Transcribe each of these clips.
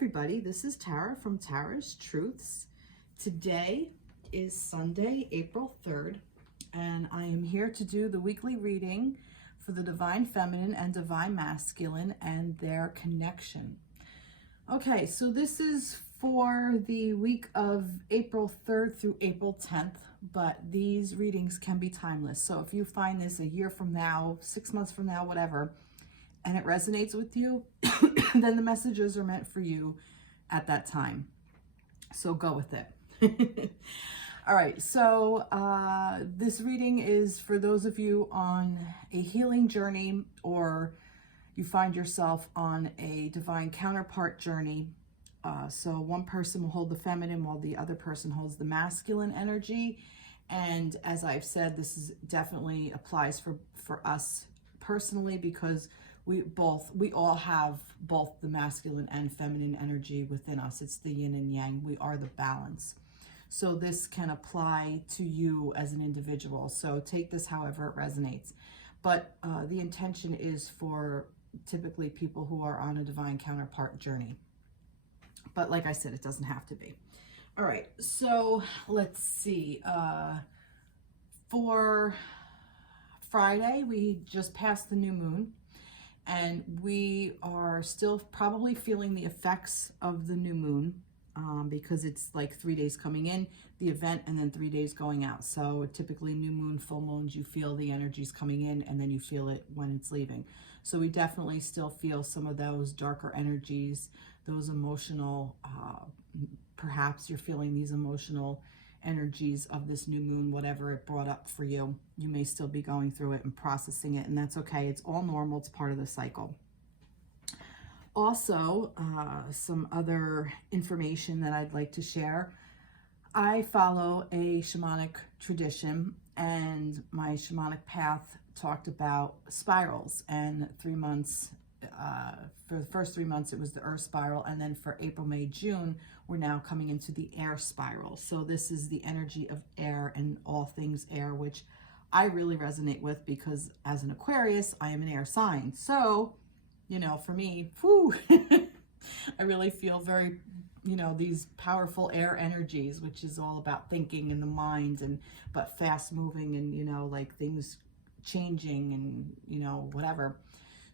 everybody, this is Tara from Tara's Truths. Today is Sunday, April 3rd, and I am here to do the weekly reading for the Divine Feminine and Divine Masculine and their connection. Okay, so this is for the week of April 3rd through April 10th, but these readings can be timeless. So if you find this a year from now, 6 months from now, whatever, and it resonates with you, then the messages are meant for you at that time. So go with it. All right, so this reading is for those of you on a healing journey, or you find yourself on a divine counterpart journey. So one person will hold the feminine while the other person holds the masculine energy. And as I've said, this is definitely applies for us personally, because we all have both the masculine and feminine energy within us. It's the yin and yang. We are the balance. So this can apply to you as an individual. So take this however it resonates. But the intention is for typically people who are on a divine counterpart journey. But like I said, it doesn't have to be. All right, so let's see. For Friday, we just passed the new moon. And we are still probably feeling the effects of the new moon because it's like 3 days coming in, the event, and then 3 days going out. So typically new moon, full moons, you feel the energies coming in and then you feel it when it's leaving. So we definitely still feel some of those darker energies, those emotional, perhaps you're feeling these emotional energies of this new moon, whatever it brought up for you. You may still be going through it and processing it, and that's okay. It's all normal. It's part of the cycle. Also, some other information that I'd like to share. I follow a shamanic tradition, and my shamanic path talked about spirals, and 3 months, for the first 3 months, it was the earth spiral, and then for April, May, June, we're now coming into the air spiral. So this is the energy of air and all things air, which I really resonate with because as an Aquarius, I am an air sign. So, you know, for me, whew, I really feel very, you know, these powerful air energies, which is all about thinking in the mind, and but fast moving and, you know, like things changing and, you know, whatever.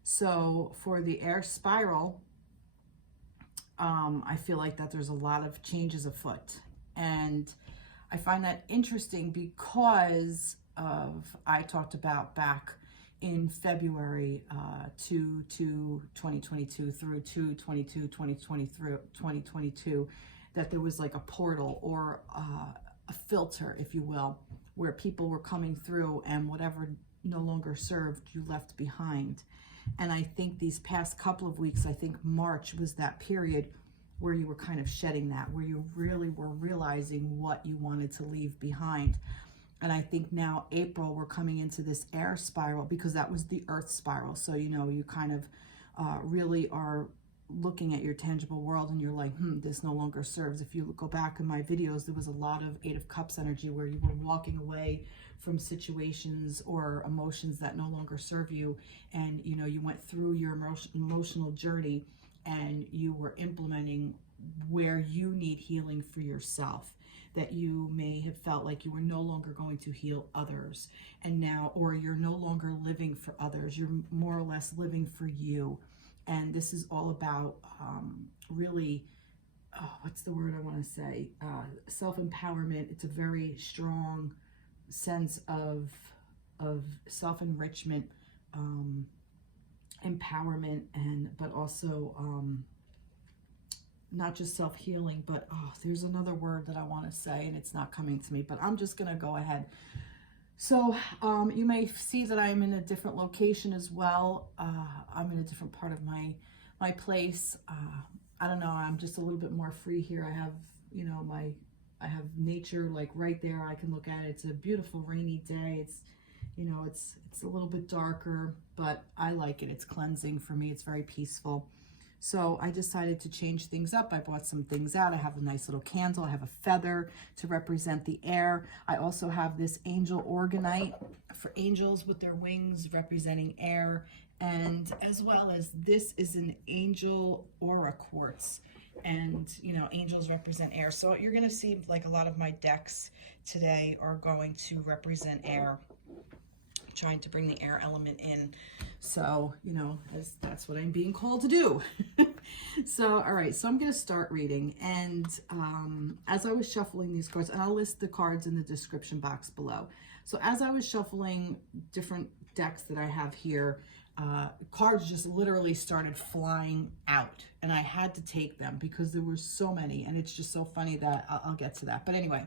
So for the air spiral, I feel like that there's a lot of changes afoot. And I find that interesting because I talked about back in February 2022 through 2022 that there was like a portal or a filter, if you will, where people were coming through and whatever no longer served, you left behind. And I think these past couple of weeks, I think March was that period where you were kind of shedding that, where you really were realizing what you wanted to leave behind. And I think now April, we're coming into this air spiral because that was the earth spiral. So, you know, you kind of really are looking at your tangible world and you're like, this no longer serves. If you go back in my videos, there was a lot of 8 of Cups energy where you were walking away from situations or emotions that no longer serve you. And, you know, you went through your emotional journey and you were implementing where you need healing for yourself, that you may have felt like you were no longer going to heal others. And now, or you're no longer living for others. You're more or less living for you. And this is all about really, what's the word I want to say? Self-empowerment. It's a very strong sense of self-enrichment, empowerment, but also not just self-healing, but there's another word that I want to say and it's not coming to me, but I'm just going to go ahead. So you may see that I'm in a different location as well. I'm in a different part of my place. I don't know, I'm just a little bit more free here. I have, you know, I have nature like right there. I can look at it. It's a beautiful rainy day. It's, you know, it's a little bit darker, but I like it. It's cleansing for me. It's very peaceful. So I decided to change things up. I bought some things out. I have a nice little candle. I have a feather to represent the air. I also have this angel organite for angels with their wings representing air. And as well as this is an angel aura quartz. and, you know, angels represent air. So you're going to see like a lot of my decks today are going to represent air. I'm trying to bring the air element in. So, you know, that's what I'm being called to do. So, all right, so I'm going to start reading. And as I was shuffling these cards, and I'll list the cards in the description box below. So as I was shuffling different decks that I have here, cards just literally started flying out, and I had to take them because there were so many, and it's just so funny that I'll get to that. But anyway,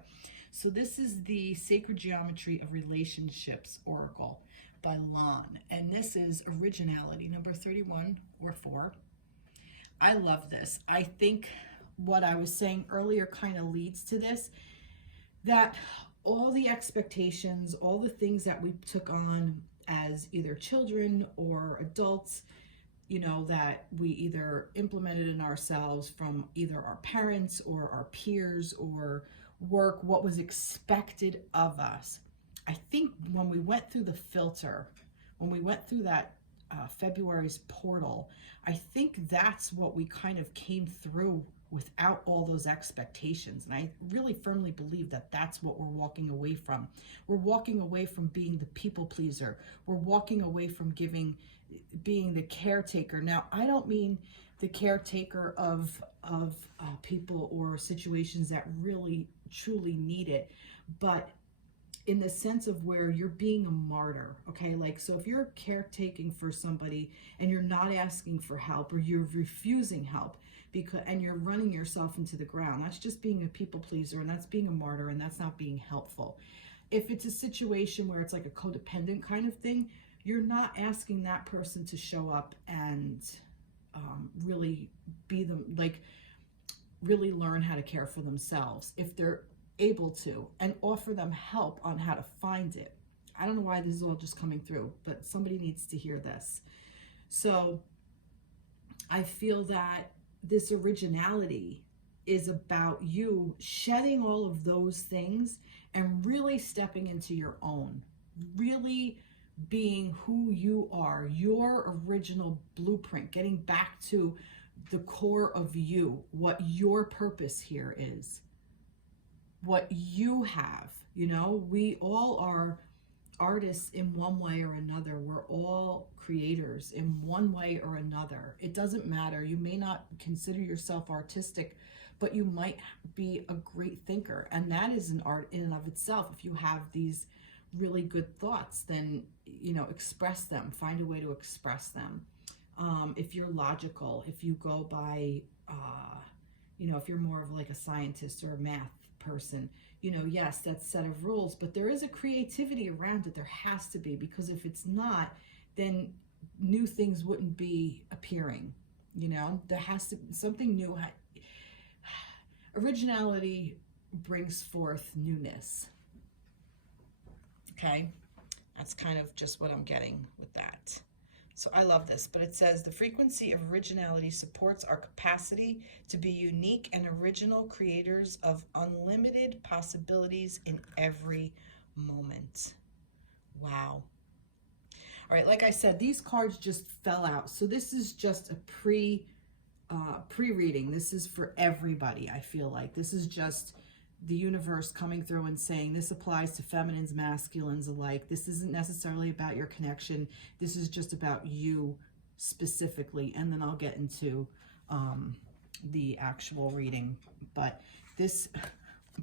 so this is the Sacred Geometry of Relationships Oracle by Lon, and this is originality, number 31 or 4. I love this. I think what I was saying earlier kind of leads to this, that all the expectations, all the things that we took on as either children or adults, you know, that we either implemented in ourselves from either our parents or our peers or work, what was expected of us. I think when we went through the filter, when we went through that February's portal, I think that's what we kind of came through without all those expectations. And I really firmly believe that that's what we're walking away from. We're walking away from being the people pleaser. We're walking away from being the caretaker. Now, I don't mean the caretaker of people or situations that really truly need it, but in the sense of where you're being a martyr, okay? Like, so if you're caretaking for somebody and you're not asking for help, or you're refusing help, and you're running yourself into the ground, that's just being a people pleaser, and that's being a martyr, and that's not being helpful. If it's a situation where it's like a codependent kind of thing, you're not asking that person to show up and really be them, like really learn how to care for themselves if they're able to, and offer them help on how to find it. I don't know why this is all just coming through, but somebody needs to hear this. So I feel that this originality is about you shedding all of those things and really stepping into your own, really being who you are, your original blueprint, getting back to the core of you, what your purpose here is, what you have. You know, we all are artists in one way or another. We're all creators in one way or another. It doesn't matter. You may not consider yourself artistic, but you might be a great thinker, and that is an art in and of itself. If you have these really good thoughts, then, you know, express them, find a way to express them. If you're logical, if you go by, you know, if you're more of like a scientist or a math person, you know, yes, that's set of rules, but there is a creativity around it. There has to be, because if it's not, then new things wouldn't be appearing. You know, there has to be something new. Originality brings forth newness. Okay, that's kind of just what I'm getting with that. So I love this, but it says the frequency of originality supports our capacity to be unique and original creators of unlimited possibilities in every moment. Wow. All right, like I said, these cards just fell out. So this is just a pre-reading. This is for everybody, I feel like. This is just the universe coming through and saying this applies to feminines, masculines alike. This isn't necessarily about your connection. This is just about you specifically. And then I'll get into the actual reading. But this,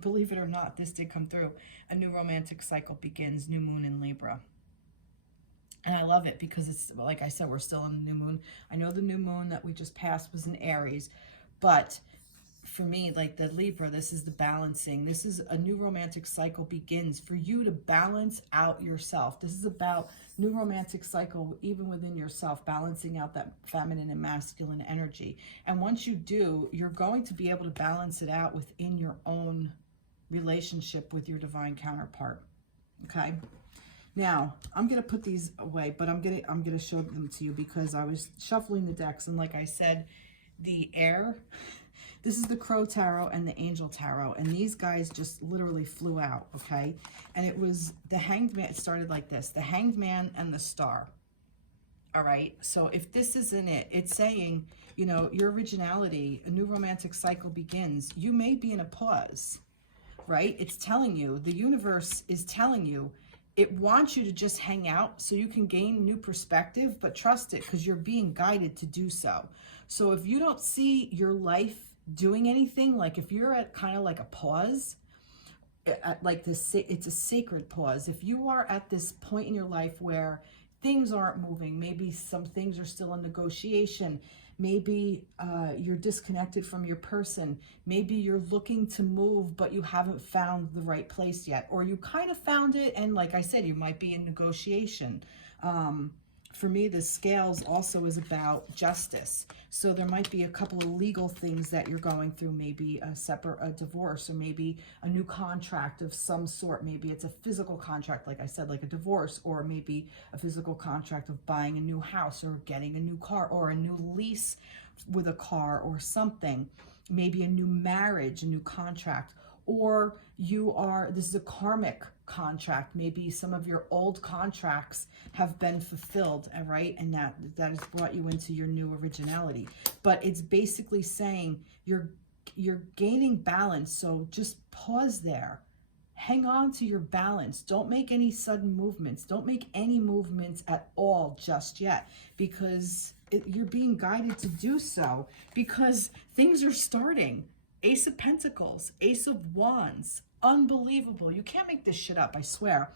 believe it or not, this did come through. A new romantic cycle begins, new moon in Libra. And I love it because it's, like I said, we're still in the new moon. I know the new moon that we just passed was in Aries, but for me, like the Libra, this is the balancing. This is a new romantic cycle begins for you to balance out yourself. This is about new romantic cycle even within yourself, balancing out that feminine and masculine energy. And once you do, you're going to be able to balance it out within your own relationship with your divine counterpart. Okay? Now, I'm going to put these away, but I'm going to show them to you because I was shuffling the decks, and like I said, the air, this is the Crow Tarot and the Angel Tarot, and these guys just literally flew out, okay? And it was the Hanged Man. It started like this, the Hanged Man and the Star. All right. So if this isn't it, it's saying, you know, your originality, a new romantic cycle begins. You may be in a pause, right? It's telling you, the universe is telling you, it wants you to just hang out so you can gain new perspective, but trust it because you're being guided to do so. So if you don't see your life doing anything, like if you're at kind of like a pause, like this, it's a sacred pause. If you are at this point in your life where things aren't moving, maybe some things are still in negotiation, maybe you're disconnected from your person, maybe you're looking to move but you haven't found the right place yet, or you kind of found it and like I said, you might be in negotiation. For me, the scales also is about justice. So there might be a couple of legal things that you're going through, maybe a divorce, or maybe a new contract of some sort. Maybe it's a physical contract, like I said, like a divorce, or maybe a physical contract of buying a new house or getting a new car or a new lease with a car or something. Maybe a new marriage, a new contract, or this is a karmic contract. Maybe some of your old contracts have been fulfilled, all right, and that has brought you into your new originality. But it's basically saying you're gaining balance. So just pause there, hang on to your balance. Don't make any sudden movements. Don't make any movements at all just yet, because you're being guided to do so, because things are starting. Ace of Pentacles, Ace of Wands, unbelievable. You can't make this shit up, I swear.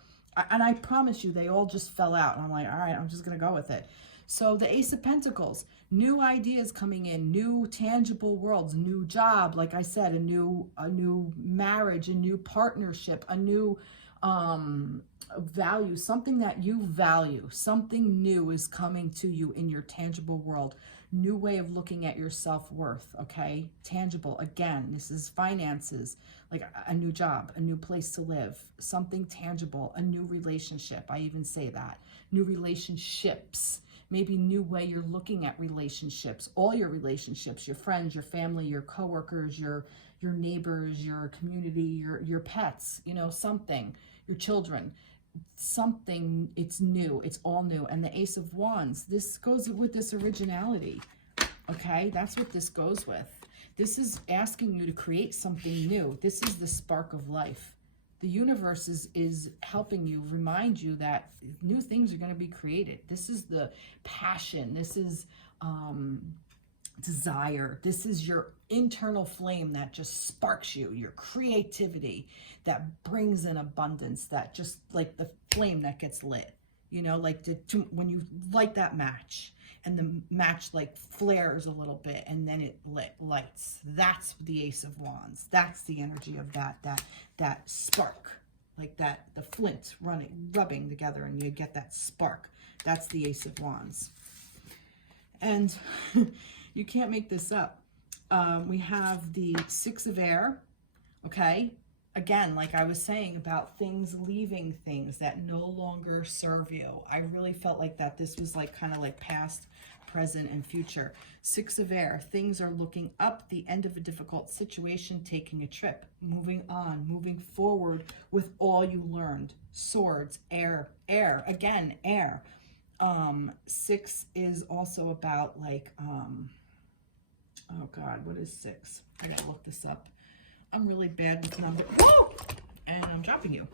And I promise you, they all just fell out. And I'm like, all right, I'm just going to go with it. So the Ace of Pentacles, new ideas coming in, new tangible worlds, new job, like I said, a new marriage, a new partnership, a new value, something that you value, something new is coming to you in your tangible world. New way of looking at your self-worth, okay? Tangible, again, this is finances, like a new job, a new place to live, something tangible, a new relationship, I even say that. New relationships, maybe new way you're looking at relationships, all your relationships, your friends, your family, your coworkers, your neighbors, your community, your pets, you know, something, your children. Something, it's new, it's all new. And the Ace of Wands, this goes with this originality, okay? That's what this goes with. This is asking you to create something new. This is the spark of life. The universe is helping you, remind you that new things are going to be created. This is the passion. This is desire. This is your internal flame that just sparks you, your creativity that brings in abundance, that just like the flame that gets lit, you know, like when you light that match and the match like flares a little bit and then it lights. That's the Ace of Wands. That's the energy of that spark, like that, the flint rubbing together and you get that spark. That's the Ace of Wands. And you can't make this up. We have the Six of Air, okay? Again, like I was saying about things leaving things that no longer serve you. I really felt like that this was like kind of like past, present, and future. Six of Air, things are looking up, the end of a difficult situation, taking a trip, moving on, moving forward with all you learned. Swords, air, again, air. Six is also about like, oh God, what is six? I gotta look this up. I'm really bad with numbers. Oh! And I'm dropping you.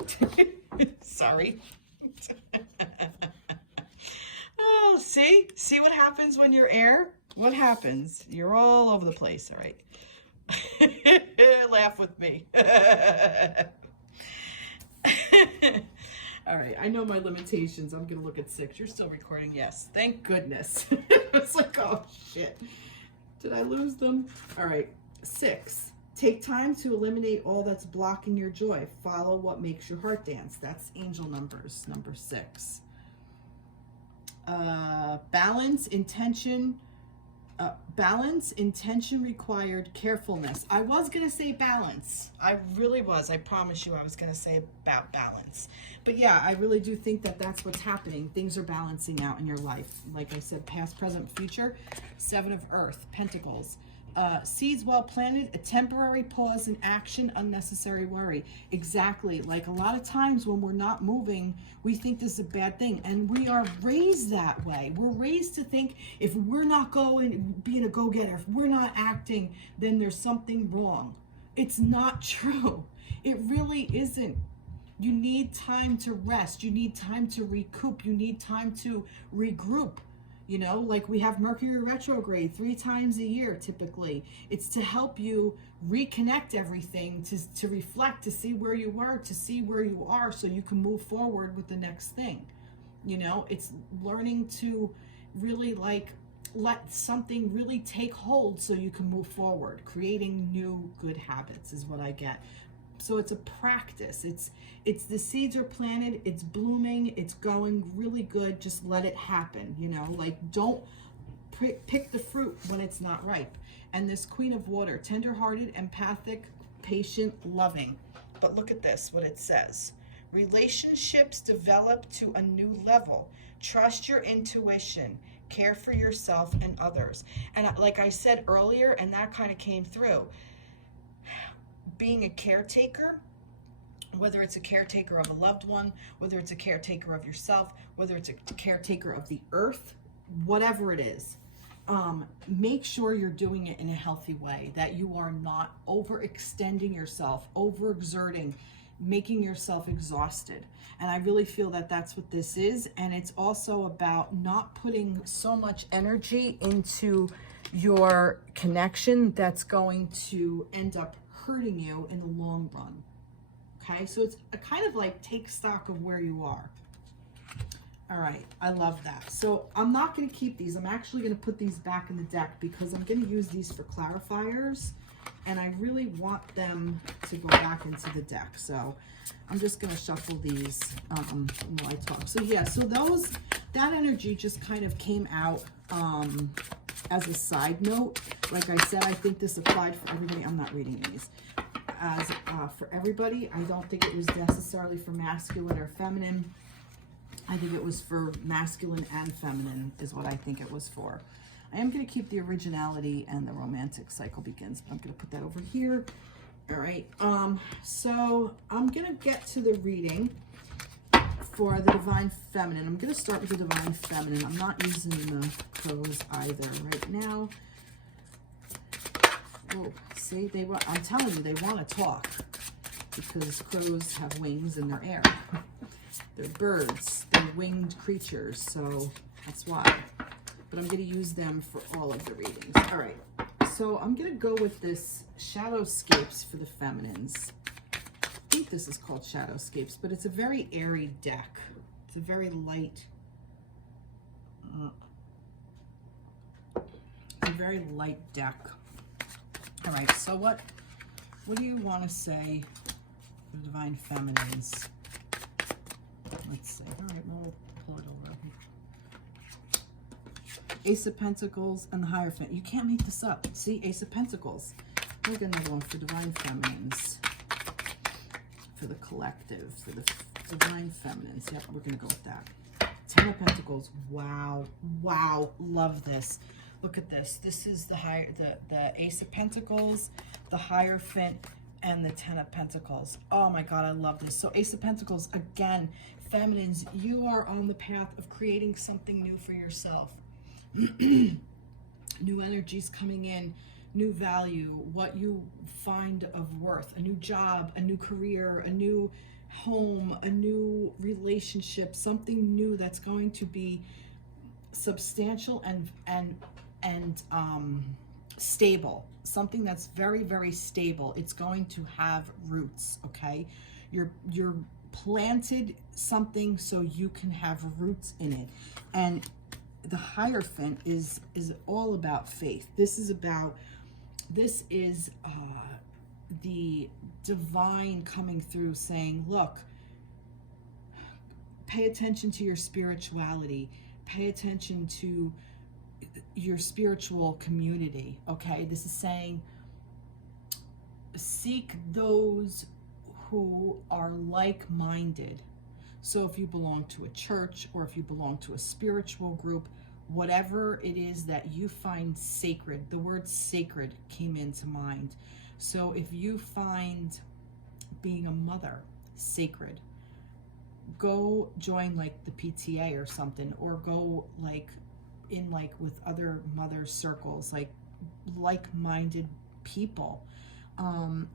Sorry. Oh, see? See what happens when you're air? What happens? You're all over the place, all right? Laugh with me. All right, I know my limitations. I'm gonna look at six. You're still recording, yes. Thank goodness. It's like, oh shit. Did I lose them? All right, six. Take time to eliminate all that's blocking your joy. Follow what makes your heart dance. That's angel numbers, number 6. Balance, intention required carefulness. I was going to say balance. I really was. I promise you I was going to say about balance. But yeah, I really do think that that's what's happening. Things are balancing out in your life. Like I said, past, present, future. 7 of Earth, Pentacles. Seeds well planted, a temporary pause in action, unnecessary worry. Exactly. Like a lot of times when we're not moving, we think this is a bad thing. And we are raised that way. We're raised to think if we're not going, being a go-getter, if we're not acting, then there's something wrong. It's not true. It really isn't. You need time to rest. You need time to recoup. You need time to regroup. You know, like we have Mercury retrograde 3 times a year typically. It's to help you reconnect everything, to reflect, to see where you were, to see where you are so you can move forward with the next thing. You know, it's learning to really like let something really take hold so you can move forward. Creating new good habits is what I get. So it's a practice. It's the seeds are planted, it's blooming, it's going really good. Just let it happen, you know, like don't pick the fruit when it's not ripe. And this Queen of Water, tender-hearted, empathic, patient, loving. But look at this, what it says. Relationships develop to a new level. Trust your intuition. Care for yourself and others. And like I said earlier, and that kind of came through, being a caretaker, whether it's a caretaker of a loved one, whether it's a caretaker of yourself, whether it's a caretaker of the earth, whatever it is, make sure you're doing it in a healthy way, that you are not overextending yourself, overexerting, making yourself exhausted. And I really feel that that's what this is. And it's also about not putting so much energy into your connection that's going to end up hurting you in the long run. Okay, so it's a kind of like take stock of where you are. All right, I love that. So I'm not going to keep these. I'm actually going to put these back in the deck because I'm going to use these for clarifiers, and I really want them to go back into the deck. So I'm just going to shuffle these while I talk. So yeah, so that energy just kind of came out as a side note. Like I said, I think this applied for everybody. I'm not reading these. As for everybody, I don't think it was necessarily for masculine or feminine. I think it was for masculine and feminine is what I think it was for. I am going to keep the originality and the romantic cycle begins, but I'm going to put that over here. All right. So I'm going to get to the reading for the Divine Feminine. I'm going to start with the Divine Feminine. I'm not using the crows either right now. Oh, see, I'm telling you, they want to talk because crows have wings and they're air. They're birds. They're winged creatures, so that's why. But I'm going to use them for all of the readings. All right, so I'm going to go with this Shadowscapes for the feminines. I think this is called Shadowscapes, but it's a very airy deck. It's a very light, deck. All right, so what do you want to say for the Divine Feminines? Let's see. All right, we'll pull it over. Ace of Pentacles and the Hierophant. You can't make this up. See, Ace of Pentacles. We'll get another one for Divine Feminines. For the collective, for the Divine Feminines. Yep, we're going to go with that. 10 of Pentacles. Wow. Wow. Love this. Look at this. This is the Ace of Pentacles, the Hierophant, and the 10 of Pentacles. Oh my God, I love this. So Ace of Pentacles, again, feminines, you are on the path of creating something new for yourself. New energies coming in, new value, what you find of worth, a new job, a new career, a new home, a new relationship, something new that's going to be substantial and stable, something that's very, very stable. It's going to have roots. Okay, you're planted something so you can have roots in it. And the Hierophant is all about faith. This is the divine coming through saying, look, pay attention to your spirituality, pay attention to your spiritual community. Okay, this is saying seek those who are like-minded. So if you belong to a church, or if you belong to a spiritual group, whatever it is that you find sacred. The word sacred came into mind. So if you find being a mother sacred, go join like the PTA or something, or go like in like with other mother circles, like-minded people.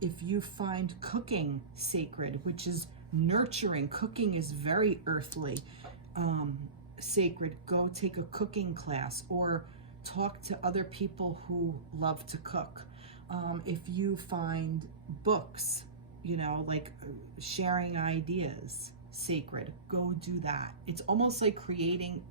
If you find cooking sacred, which is nurturing, cooking is very earthly, sacred, go take a cooking class or talk to other people who love to cook. If you find books, you know, like sharing ideas sacred, go do that. It's almost like creating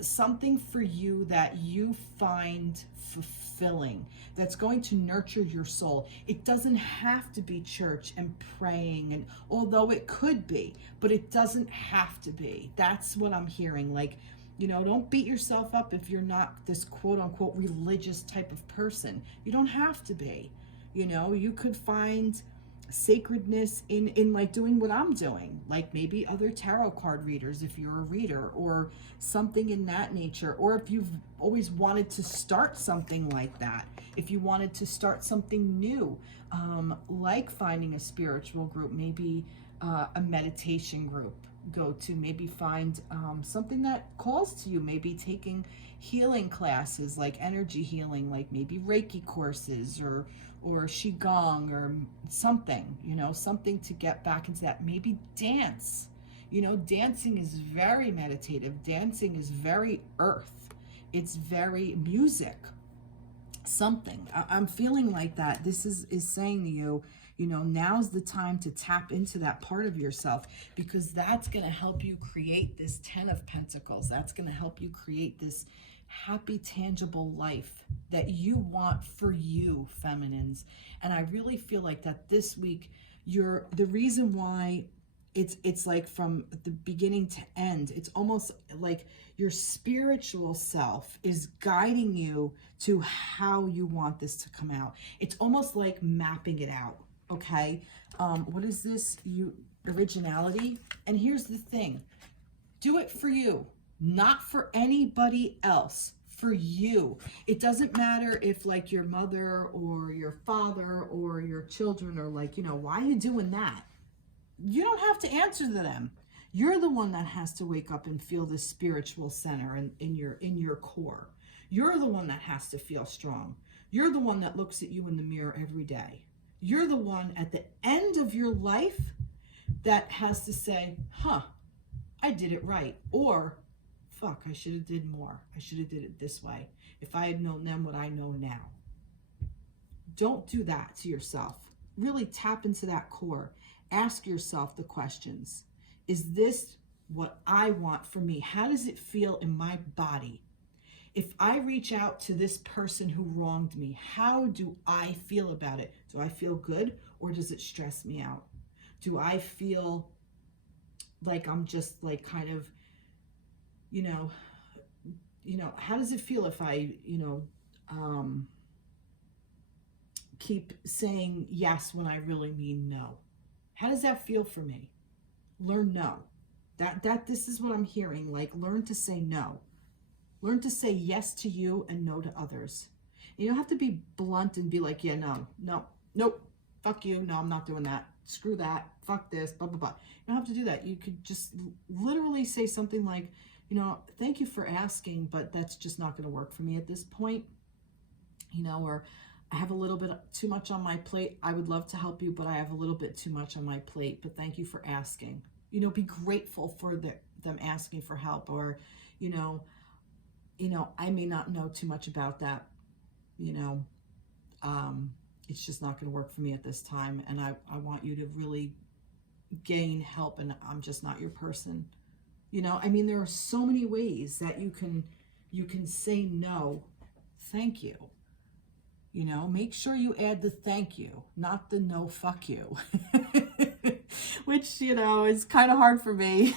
something for you that you find fulfilling, that's going to nurture your soul. It doesn't have to be church and praying, and although it could be, but it doesn't have to be. That's what I'm hearing. Like, you know, don't beat yourself up if you're not this quote unquote religious type of person. You don't have to be. You know, you could find sacredness in like doing what I'm doing, like maybe other tarot card readers if you're a reader, or something in that nature. Or if you've always wanted to start something like that, if you wanted to start something new, like finding a spiritual group, maybe a meditation group, go to, maybe find something that calls to you, maybe taking healing classes like energy healing, like maybe Reiki courses, or Qigong, or something, you know, something to get back into that. Maybe dance. You know, dancing is very meditative. Dancing is very earth. It's very music. Something. I'm feeling like that. This is saying to you, you know, now's the time to tap into that part of yourself, because that's going to help you create this 10 of Pentacles. That's going to help you create this happy, tangible life that you want for you, feminines. And I really feel like that this week, the reason why it's like from the beginning to end, it's almost like your spiritual self is guiding you to how you want this to come out. It's almost like mapping it out. Okay. What is this? Originality. And here's the thing. Do it for you, not for anybody else, for you. It doesn't matter if like your mother or your father or your children are like, you know, why are you doing that? You don't have to answer to them. You're the one that has to wake up and feel the spiritual center in your core. You're the one that has to feel strong. You're the one that looks at you in the mirror every day. You're the one at the end of your life that has to say, huh, I did it right. Or, fuck, I should have did more. I should have did it this way. If I had known then what I know now. Don't do that to yourself. Really tap into that core. Ask yourself the questions. Is this what I want for me? How does it feel in my body? If I reach out to this person who wronged me, how do I feel about it? Do I feel good, or does it stress me out? Do I feel like I'm just like kind of, you know, how does it feel if I, keep saying yes when I really mean no? How does that feel for me? Learn no. This is what I'm hearing. Like, learn to say no. Learn to say yes to you and no to others. You don't have to be blunt and be like, yeah, nope, fuck you. No, I'm not doing that. Screw that. Fuck this, blah, blah, blah. You don't have to do that. You could just literally say something like, you know, thank you for asking, but that's just not going to work for me at this point. You know, or I have a little bit too much on my plate. I would love to help you, but I have a little bit too much on my plate, but thank you for asking. You know, be grateful for them asking for help. Or, you know, I may not know too much about that. It's just not going to work for me at this time. And I want you to really gain help, and I'm just not your person. You know, I mean, there are so many ways that you can say no, thank you. You know, make sure you add the thank you, not the no fuck you, which, you know, is kind of hard for me.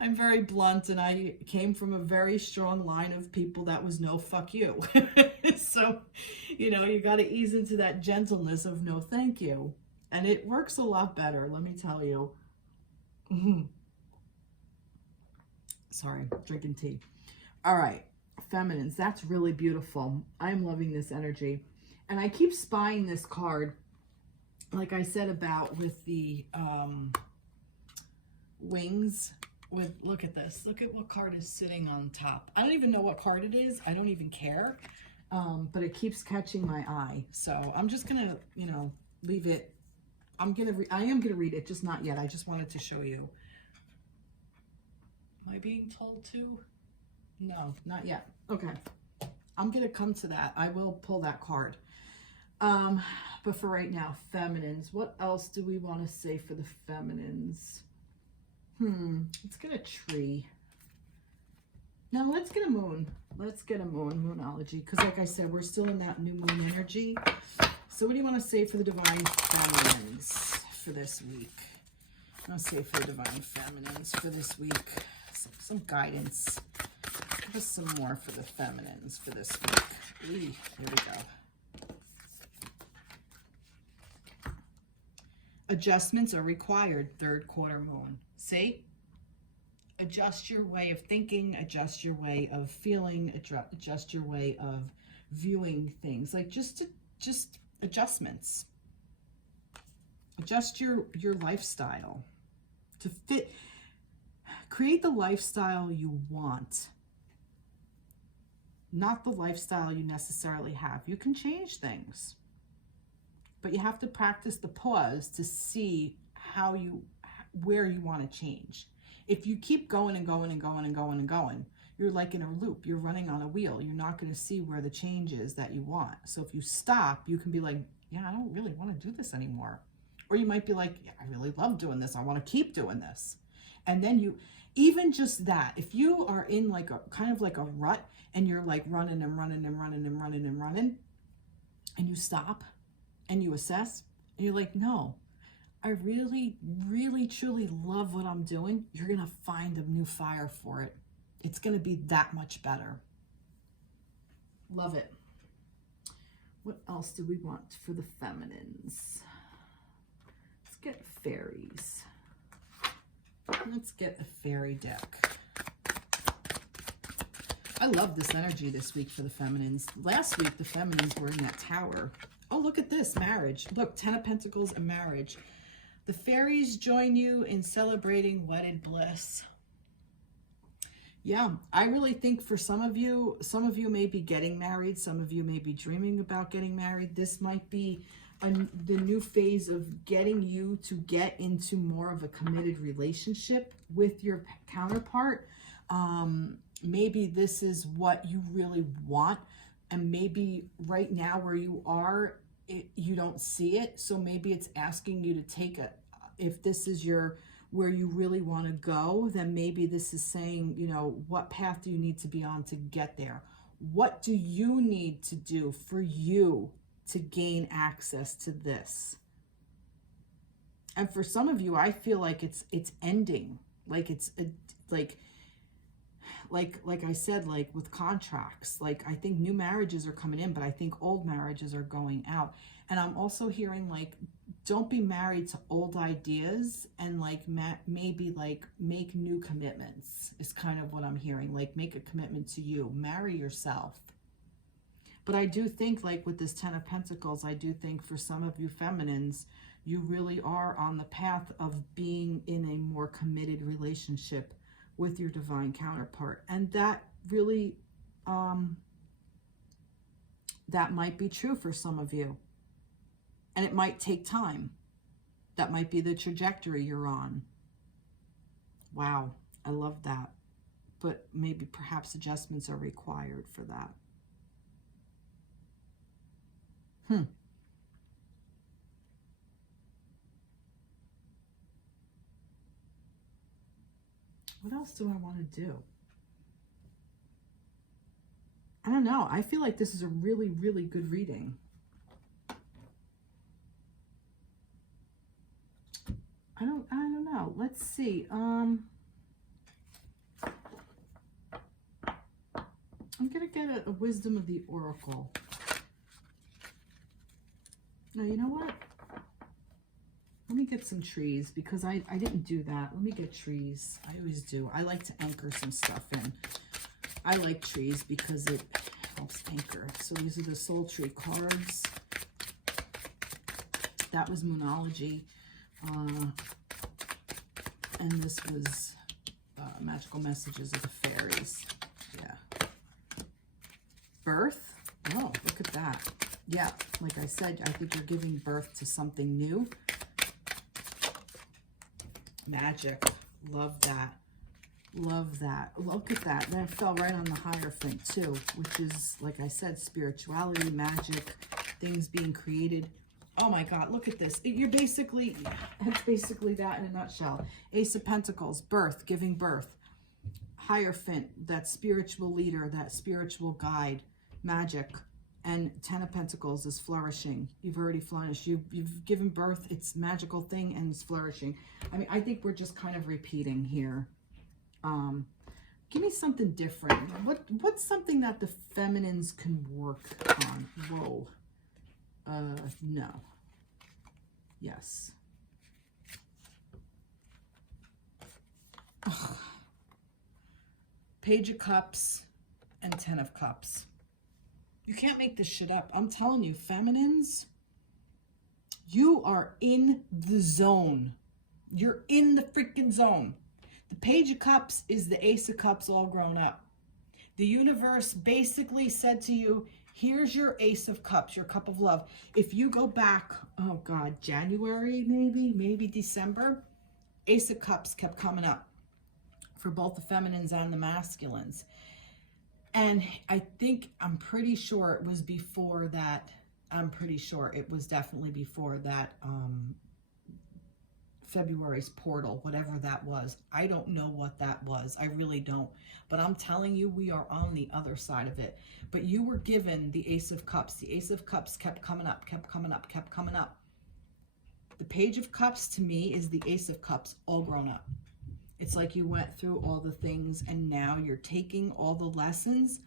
I'm very blunt, and I came from a very strong line of people that was no fuck you. So, you know, you got to ease into that gentleness of no thank you. And it works a lot better, let me tell you. Sorry, drinking tea. All right, feminines, that's really beautiful. I'm loving this energy. And I keep spying this card, like I said about with the wings. Look at this. Look at what card is sitting on top. I don't even know what card it is. I don't even care. But it keeps catching my eye. So I'm just gonna, you know, leave it. I am gonna read it, just not yet. I just wanted to show you. Am I being told to? No, not yet. Okay. I'm gonna come to that. I will pull that card. But for right now, feminines. What else do we want to say for the feminines? Let's get a tree. Now let's get a moon. Let's get a moon, Moonology. Because like I said, we're still in that new moon energy. So what do you want to say for the divine feminines for this week? I want to say for the divine feminines for this week. Some guidance. Give us some more for the feminines for this week. Here we go. Adjustments are required, third quarter moon. See? Adjust your way of thinking, adjust your way of feeling, adjust your way of viewing things. Like just adjustments. Adjust your lifestyle to fit. Create the lifestyle you want, not the lifestyle you necessarily have. You can change things, but you have to practice the pause to see where you want to change. If you keep going and going and going and going and going, you're like in a loop. You're running on a wheel. You're not going to see where the change is that you want. So if you stop, you can be like, yeah, I don't really want to do this anymore. Or you might be like, yeah, I really love doing this. I want to keep doing this. And then even just that, if you are in like a kind of like a rut and you're like running and running and running and running and running, and you stop and you assess and you're like, no, I really, really, truly love what I'm doing, you're going to find a new fire for it. It's going to be that much better. Love it. What else do we want for the feminines? Let's get fairies. Let's get a fairy deck. I love this energy this week for the feminines. Last week, the feminines were in that tower. Oh, look at this, marriage. Look, 10 of Pentacles and marriage. The fairies join you in celebrating wedded bliss. Yeah, I really think for some of you may be getting married. Some of you may be dreaming about getting married. This might be the new phase of getting you to get into more of a committed relationship with your counterpart. Maybe this is what you really want. And maybe right now where you are, you don't see it. So maybe it's asking you to take if this is where you really want to go, then maybe this is saying, you know, what path do you need to be on to get there? What do you need to do for you to gain access to this? And for some of you, I feel like it's ending. Like it's like I said, like with contracts, like I think new marriages are coming in, but I think old marriages are going out. And I'm also hearing like, don't be married to old ideas, and like maybe like make new commitments is kind of what I'm hearing. Like make a commitment to you, marry yourself. But I do think like with this 10 of Pentacles, I do think for some of you feminines, you really are on the path of being in a more committed relationship with your divine counterpart. And that really, that might be true for some of you. And it might take time. That might be the trajectory you're on. Wow, I love that. But maybe perhaps adjustments are required for that. What else do I want to do? I don't know. I feel like this is a really, really good reading. I don't know. Let's see. I'm gonna get a wisdom of the oracle. No, you know what? Let me get some trees because I didn't do that. Let me get trees. I always do. I like to anchor some stuff in. I like trees because it helps anchor. So these are the soul tree cards. That was Moonology. And this was Magical Messages of the Fairies. Yeah. Birth. Oh, look at that. Yeah, like I said, I think you're giving birth to something new. Magic. Love that. Love that. Look at that. That fell right on the Hierophant too, which is, like I said, spirituality, magic, things being created. Oh my God, look at this. You're basically, that's basically that in a nutshell. Ace of Pentacles, birth, giving birth. Hierophant, that spiritual leader, that spiritual guide, magic. And Ten of Pentacles is flourishing. You've already flourished. You've given birth. It's a magical thing and it's flourishing. I mean, I think we're just kind of repeating here. Give me something different. What's something that the feminines can work on? Whoa. No. Yes. Ugh. Page of Cups and Ten of Cups. You can't make this shit up. I'm telling you, feminines, you are in the zone. You're in the freaking zone. The Page of Cups is the Ace of Cups all grown up. The universe basically said to you, here's your Ace of Cups, your cup of love. If you go back, oh God, January maybe December, Ace of Cups kept coming up for both the feminines and the masculines. And I'm pretty sure it was before that. I'm pretty sure it was definitely before that February's portal, whatever that was. I don't know what that was. I really don't. But I'm telling you, we are on the other side of it. But you were given the Ace of Cups. The Ace of Cups kept coming up, kept coming up, kept coming up. The Page of Cups to me is the Ace of Cups all grown up. It's like you went through all the things and now you're taking all the lessons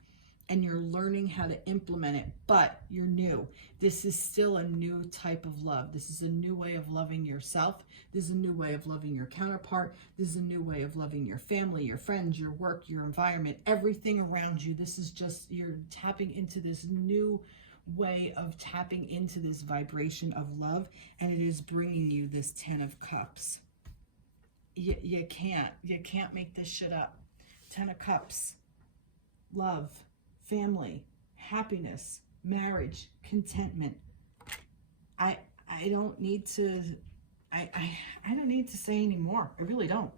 and you're learning how to implement it, but you're new. This is still a new type of love. This is a new way of loving yourself. This is a new way of loving your counterpart. This is a new way of loving your family, your friends, your work, your environment, everything around you. This is just, you're tapping into this new way of tapping into this vibration of love, and it is bringing you this Ten of Cups. You can't make this shit up. Ten of Cups, love, family, happiness, marriage, contentment. I don't need to I don't need to say anymore. I really don't.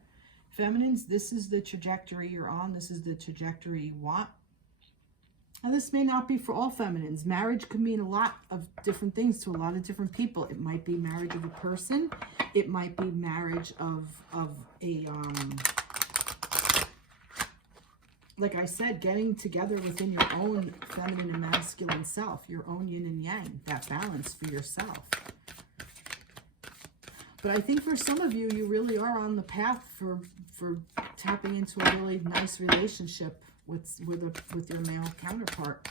Feminines, this is the trajectory you're on. This is the trajectory you want. And this may not be for all feminines. Marriage could mean a lot of different things to a lot of different people. It might be marriage of a person. It might be marriage of a, like I said, getting together within your own feminine and masculine self, your own yin and yang, that balance for yourself. But I think for some of you, you really are on the path for tapping into a really nice relationship with your male counterpart.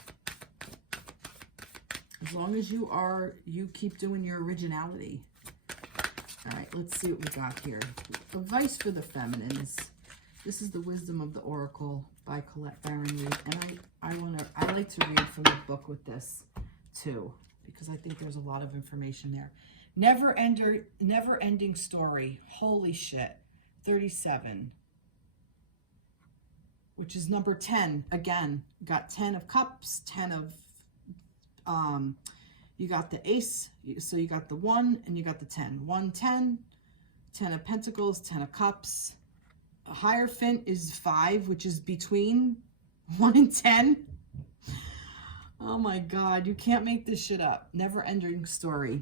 As long as you keep doing your originality. All right, let's see what we got here. Advice for the feminines. This is the Wisdom of the Oracle by Collette, Barron, and I like to read from the book with this too, because I think there's a lot of information there. Never ending story. Holy shit. 37. Which is number 10. Again, got 10 of cups, 10 of, you got the ace, so you got the 1 and you got the 10. 1, 10, 10 of pentacles, 10 of cups. A Hierophant is 5, which is between 1 and 10. Oh my God, you can't make this shit up. Never ending story.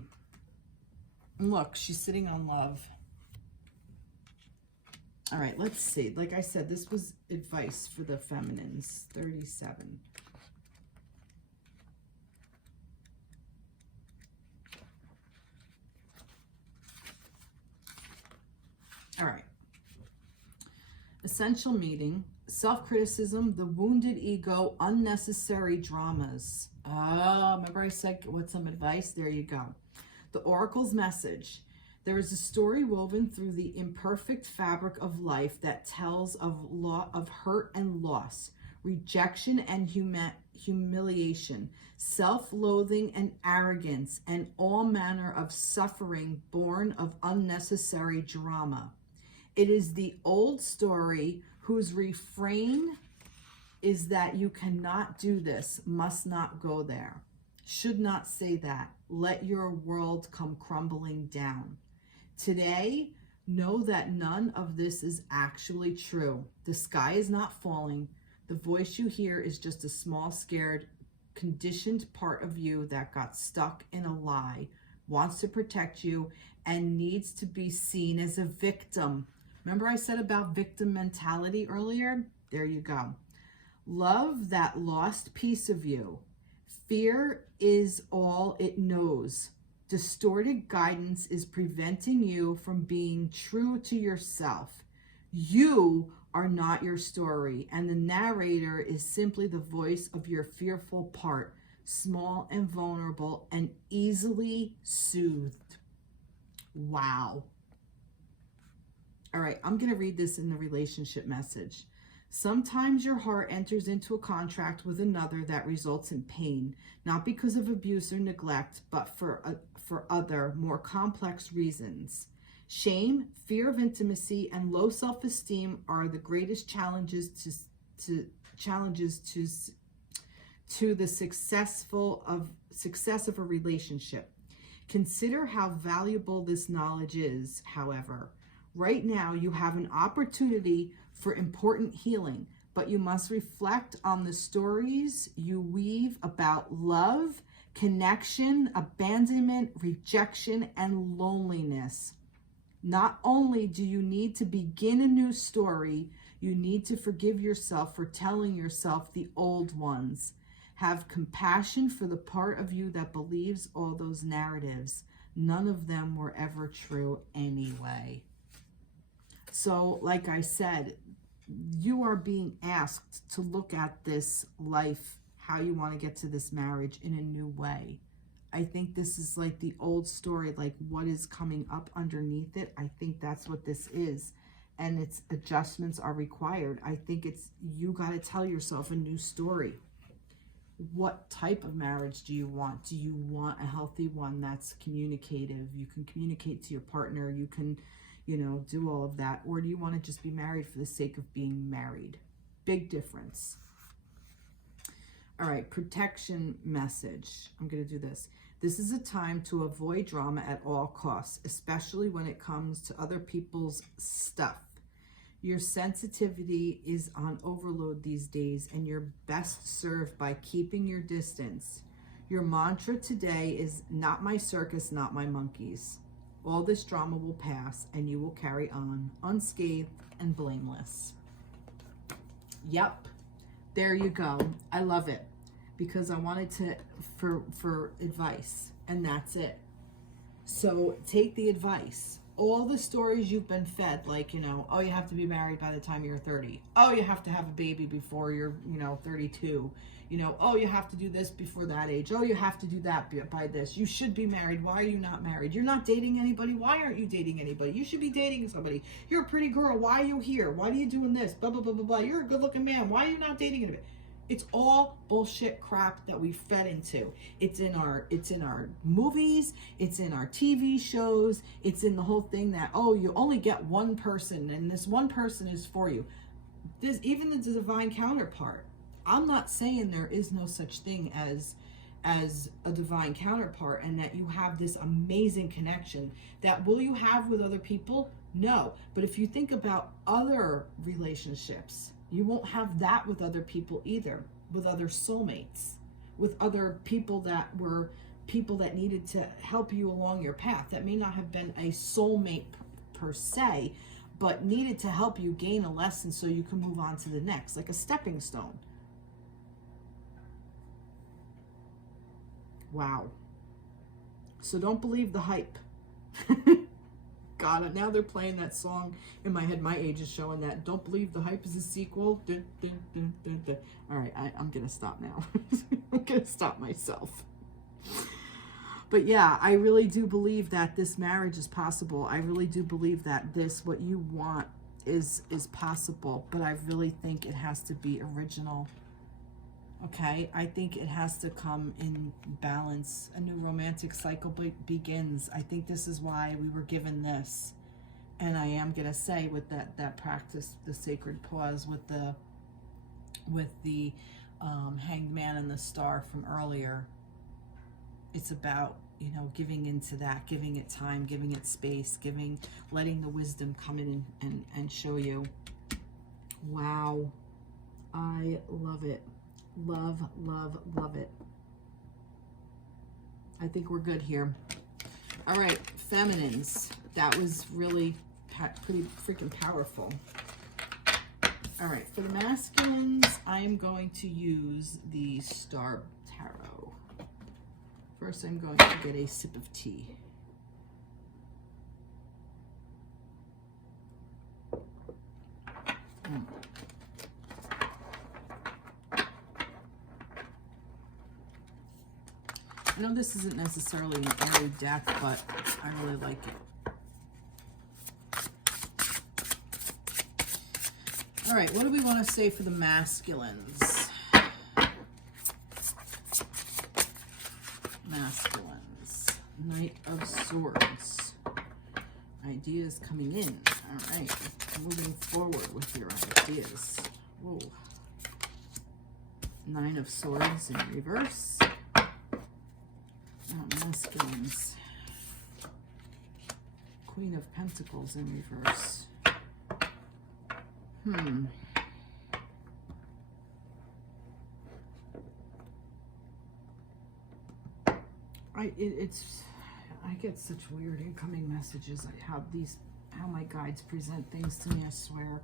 And look, she's sitting on love. All right, let's see. Like I said, this was advice for the feminines. 37. All right. Essential meeting. Self-criticism, the wounded ego, unnecessary dramas. Oh, remember I said, what's some advice? There you go. The Oracle's message. There is a story woven through the imperfect fabric of life that tells of hurt and loss, rejection and humiliation, self-loathing and arrogance, and all manner of suffering born of unnecessary drama. It is the old story whose refrain is that you cannot do this, must not go there, should not say that, let your world come crumbling down. Today, know that none of this is actually true. The sky is not falling. The voice you hear is just a small, scared, conditioned part of you that got stuck in a lie, wants to protect you, and needs to be seen as a victim. Remember I said about victim mentality earlier? There you go. Love that lost piece of you. Fear is all it knows. Distorted guidance is preventing you from being true to yourself. You are not your story, and the narrator is simply the voice of your fearful part, small and vulnerable and easily soothed. Wow. All right, I'm going to read this in the relationship message. Sometimes your heart enters into a contract with another that results in pain, not because of abuse or neglect, but for other, more complex reasons. Shame, fear of intimacy, and low self-esteem are the greatest challenges to the success of a relationship. Consider how valuable this knowledge is, however. Right now, you have an opportunity for important healing, but you must reflect on the stories you weave about love, connection, abandonment, rejection, and loneliness. Not only do you need to begin a new story, you need to forgive yourself for telling yourself the old ones. Have compassion for the part of you that believes all those narratives. None of them were ever true anyway. So, like I said, you are being asked to look at this life, how you want to get to this marriage in a new way. I think this is like the old story, like what is coming up underneath it. I think that's what this is. And its adjustments are required. I think it's, you got to tell yourself a new story. What type of marriage do you want? Do you want a healthy one that's communicative? You can communicate to your partner. You can, do all of that. Or do you want to just be married for the sake of being married? Big difference. All right, protection message. I'm going to do this. This is a time to avoid drama at all costs, especially when it comes to other people's stuff. Your sensitivity is on overload these days, and you're best served by keeping your distance. Your mantra today is not my circus, not my monkeys. All this drama will pass, and you will carry on unscathed and blameless. Yep, there you go. I love it because I wanted to for advice, and that's it. So take the advice. All the stories you've been fed, like, oh, you have to be married by the time you're 30. Oh, you have to have a baby before you're, 32. Oh, you have to do this before that age. Oh, you have to do that by this. You should be married. Why are you not married? You're not dating anybody. Why aren't you dating anybody? You should be dating somebody. You're a pretty girl. Why are you here? Why are you doing this? Blah, blah, blah, blah, blah. You're a good looking man. Why are you not dating anybody? It's all bullshit crap that we fed into. It's in our movies, it's in our TV shows, it's in the whole thing that, oh, you only get one person and this one person is for you. There's even the divine counterpart. I'm not saying there is no such thing as a divine counterpart and that you have this amazing connection that will you have with other people? No. But if you think about other relationships, you won't have that with other people either, with other soulmates, with other people that were people that needed to help you along your path. That may not have been a soulmate per se, but needed to help you gain a lesson so you can move on to the next, like a stepping stone. Wow. So don't believe the hype. God, now they're playing that song in my head. My age is showing that. Don't believe the hype is a sequel. Dun, dun, dun, dun, dun. All right, I'm going to stop now. I'm going to stop myself. But yeah, I really do believe that this marriage is possible. I really do believe that this, what you want, is possible. But I really think it has to be original. Okay, I think it has to come in balance. A new romantic cycle begins. I think this is why we were given this. And I am gonna say with that practice, the sacred pause with the hanged man and the star from earlier. It's about, you know, giving into that, giving it time, giving it space, letting the wisdom come in and show you. Wow, I love it. Love, love, love it. I think we're good here. All right, feminines. That was really pretty freaking powerful. All right, for the masculines, I am going to use the Star Tarot. First, I'm going to get a sip of tea. I know this isn't necessarily an airy deck, but I really like it. All right, what do we want to say for the masculines? Masculines. Knight of Swords. Ideas coming in. All right, moving forward with your ideas. Whoa. Nine of Swords in reverse. Masculines. Queen of Pentacles in reverse. I get such weird incoming messages. How my guides present things to me, I swear.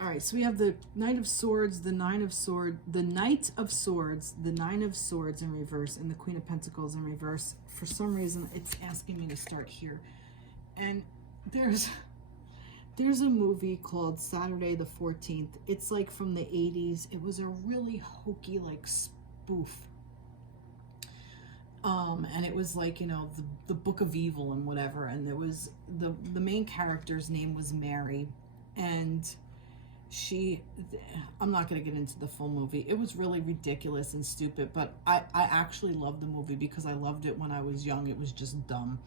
All right, so we have the Knight of Swords, the Nine of Swords, the Knight of Swords, the Nine of Swords in reverse, and the Queen of Pentacles in reverse. For some reason, it's asking me to start here. And there's a movie called Saturday the 14th. It's like from the 80s. It was a really hokey, like, spoof. And it was like, you know, the Book of Evil and whatever. And there was, the main character's name was Mary. And I'm not going to get into the full movie. It was really ridiculous and stupid, but I actually loved the movie because I loved it when I was young. It was just dumb.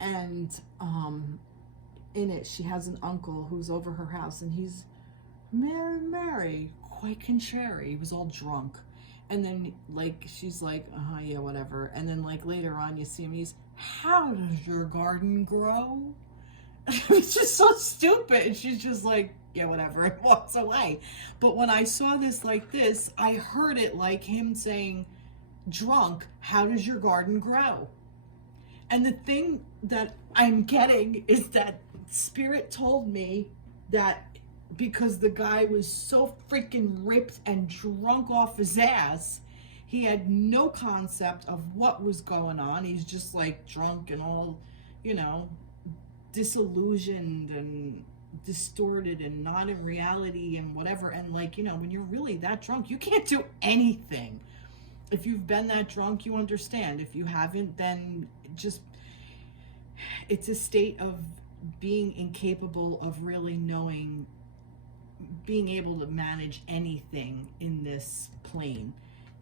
And in it, she has an uncle who's over her house, and he's, Mary, quite contrary. He was all drunk. And then, like, she's like, yeah, whatever. And then, like, later on, you see him, he's, how does your garden grow? It's just so stupid. And she's just like, yeah, whatever, and walks away. But when I saw this like this, I heard it like him saying, drunk, how does your garden grow? And the thing that I'm getting is that Spirit told me that because the guy was so freaking ripped and drunk off his ass, he had no concept of what was going on. He's just like drunk and all, you know, disillusioned and distorted and not in reality and whatever. And like, you know, when you're really that drunk, you can't do anything. If you've been that drunk, you understand. If you haven't, then just, it's a state of being incapable of really knowing, being able to manage anything in this plane.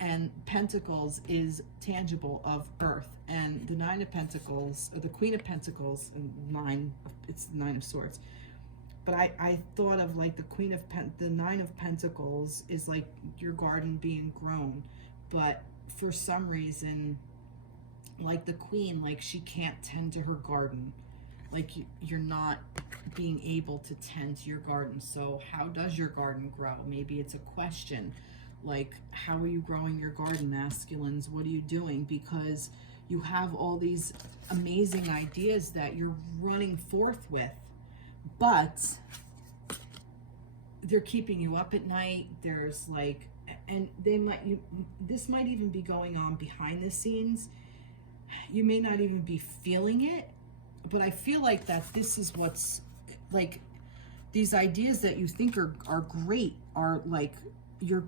And Pentacles is tangible of earth, and the Nine of Pentacles, or the Queen of Pentacles, and it's the Nine of Swords. But I thought of like the Nine of Pentacles is like your garden being grown. But for some reason, like the Queen, like she can't tend to her garden. Like you're not being able to tend to your garden. So how does your garden grow? Maybe it's a question. Like, how are you growing your garden, masculines? What are you doing? Because you have all these amazing ideas that you're running forth with. But they're keeping you up at night. There's like, and this might even be going on behind the scenes. You may not even be feeling it, but I feel like that this is what's like, these ideas that you think are great are like, you're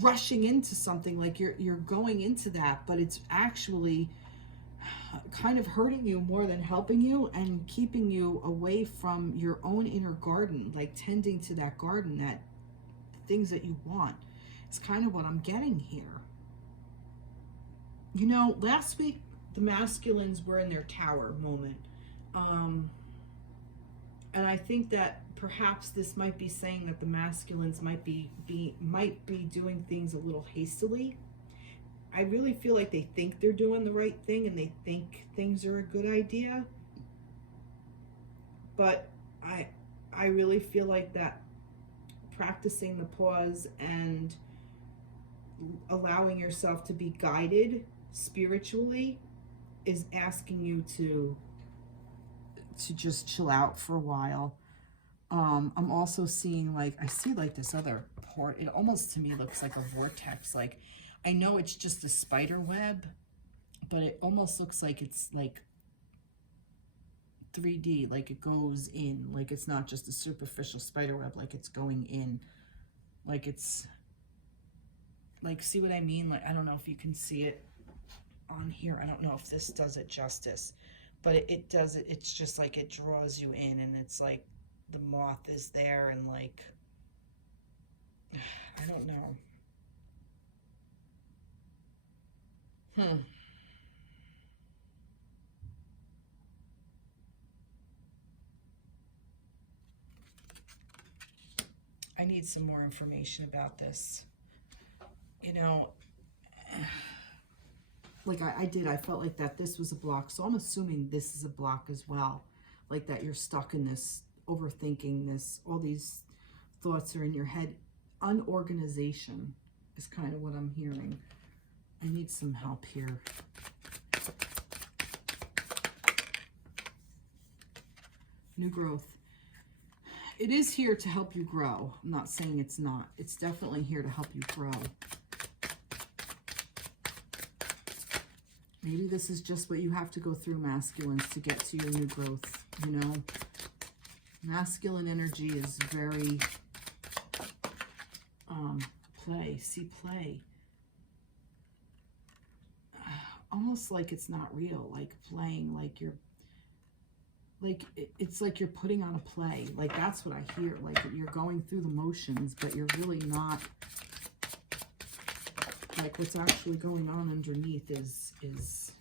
rushing into something, like you're going into that, but it's actually kind of hurting you more than helping you, and keeping you away from your own inner garden, like tending to that garden, that things that you want. It's kind of what I'm getting here. You know, last week the masculines were in their tower moment. And I think that perhaps this might be saying that the masculines might be doing things a little hastily. I really feel like they think they're doing the right thing, and they think things are a good idea. But I really feel like that practicing the pause and allowing yourself to be guided spiritually is asking you to just chill out for a while. I'm also seeing, like, I see like this other port. It almost to me looks like a vortex. Like, I know it's just a spider web, but it almost looks like it's like 3D, like it goes in, like it's not just a superficial spider web, like it's going in, like it's like, see what I mean? Like, I don't know if you can see it on here. I don't know if this does it justice, but it does it. It's just like it draws you in, and it's like the moth is there, and like, I don't know. I need some more information about this. You know, like I felt like that this was a block. So I'm assuming this is a block as well. Like that you're stuck in this overthinking, this, all these thoughts are in your head. Unorganization is kind of what I'm hearing. I need some help here. New growth. It is here to help you grow. I'm not saying it's not. It's definitely here to help you grow. Maybe this is just what you have to go through, masculines, to get to your new growth, you know? Masculine energy is very play. See, play. Almost like it's not real, like playing, like you're, like it's like you're putting on a play. Like that's what I hear. Like you're going through the motions, but you're really not. Like what's actually going on underneath is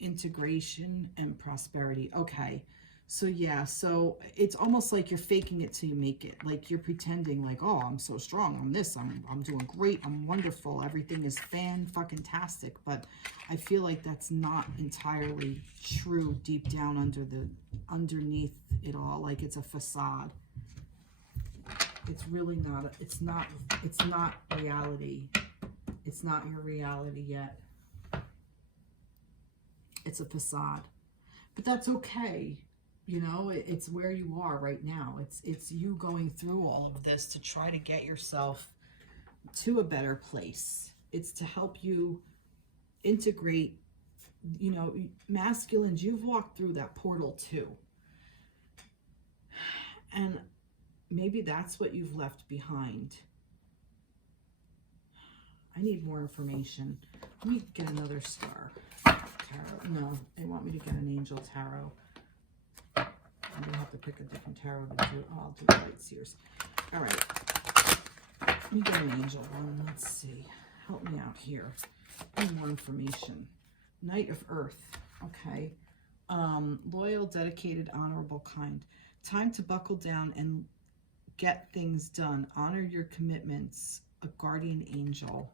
integration and prosperity. Okay. So yeah, so it's almost like you're faking it till you make it. Like you're pretending like, oh, I'm so strong, I'm this, I'm doing great, I'm wonderful, everything is fan-fucking-tastic. But I feel like that's not entirely true deep down underneath it all. Like it's a facade. It's really not, it's not reality. It's not your reality yet. It's a facade. But that's okay. You know, it's where you are right now. It's you going through all of this to try to get yourself to a better place. It's to help you integrate, you know, masculines, you've walked through that portal too. And maybe that's what you've left behind. I need more information. Let me get another star. Tarot. No, they want me to get an angel tarot. I'm going to have to pick a different tarot to do. Oh, I'll do the light seers. All right. Let me get an angel one. Let's see. Help me out here. I need more information. Knight of Earth. Okay. Loyal, dedicated, honorable, kind. Time to buckle down and get things done. Honor your commitments. A guardian angel.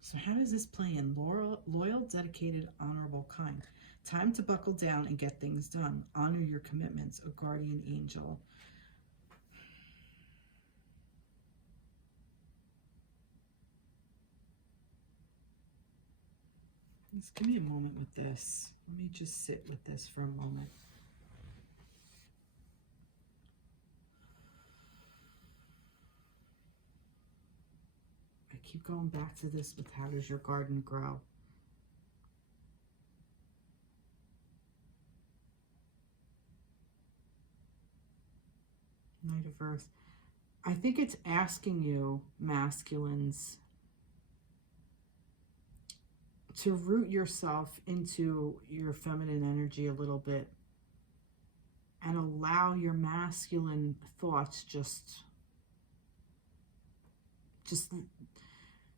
So how does this play in? Loyal, dedicated, honorable, kind. Time to buckle down and get things done. Honor your commitments. A guardian angel. Just give me a moment with this. Let me just sit with this for a moment. I keep going back to this with how does your garden grow? Knight of Earth. I think it's asking you, masculines, to root yourself into your feminine energy a little bit and allow your masculine thoughts just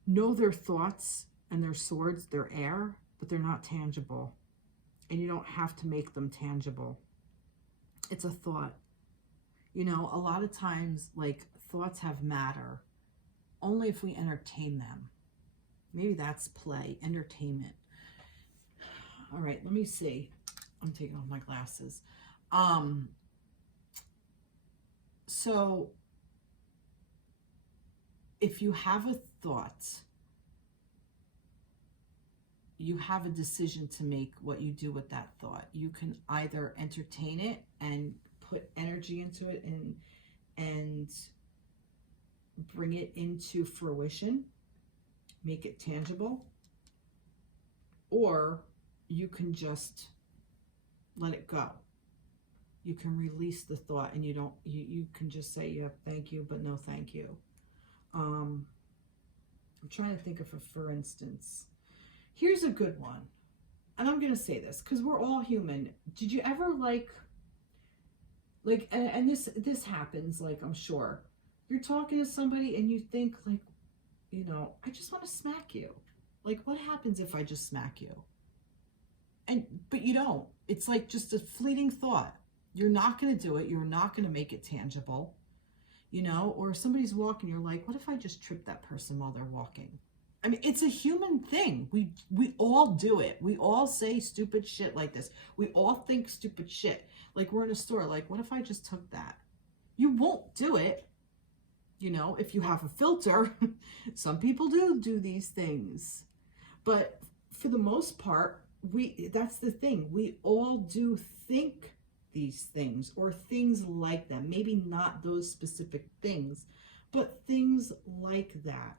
know their thoughts and their swords, they're air, but they're not tangible. And you don't have to make them tangible. It's a thought. You know, a lot of times, like, thoughts have matter only if we entertain them. Maybe that's play, entertainment. All right, let me see. I'm taking off my glasses. So if you have a thought, you have a decision to make what you do with that thought. You can either entertain it and put energy into it and bring it into fruition, make it tangible, or you can just let it go. You can release the thought, and you can just say, yeah, thank you, but no thank you. I'm trying to think of a for instance. Here's a good one. And I'm going to say this because we're all human. Did you ever and this happens, like, I'm sure you're talking to somebody and you think, like, you know, I just want to smack you. Like, what happens if I just smack you? But you don't. It's like just a fleeting thought. You're not going to do it. You're not going to make it tangible, you know, or somebody's walking. You're like, what if I just trip that person while they're walking? I mean, it's a human thing. We all do it. We all say stupid shit like this. We all think stupid shit. Like, we're in a store. Like, what if I just took that? You won't do it. You know, if you have a filter, some people do these things. But for the most part, that's the thing. We all do think these things or things like them. Maybe not those specific things, but things like that.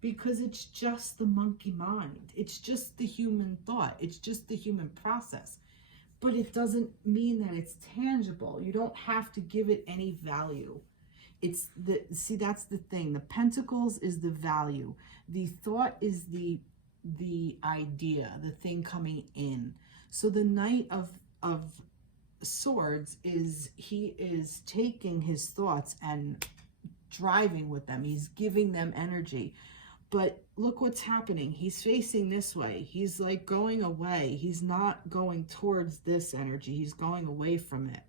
Because it's just the monkey mind. It's just the human thought. It's just the human process. But it doesn't mean that it's tangible. You don't have to give it any value. That's the thing. The pentacles is the value. The thought is the idea, the thing coming in. So the Knight of Swords he is taking his thoughts and driving with them. He's giving them energy. But look what's happening. He's facing this way. He's like going away. He's not going towards this energy. He's going away from it.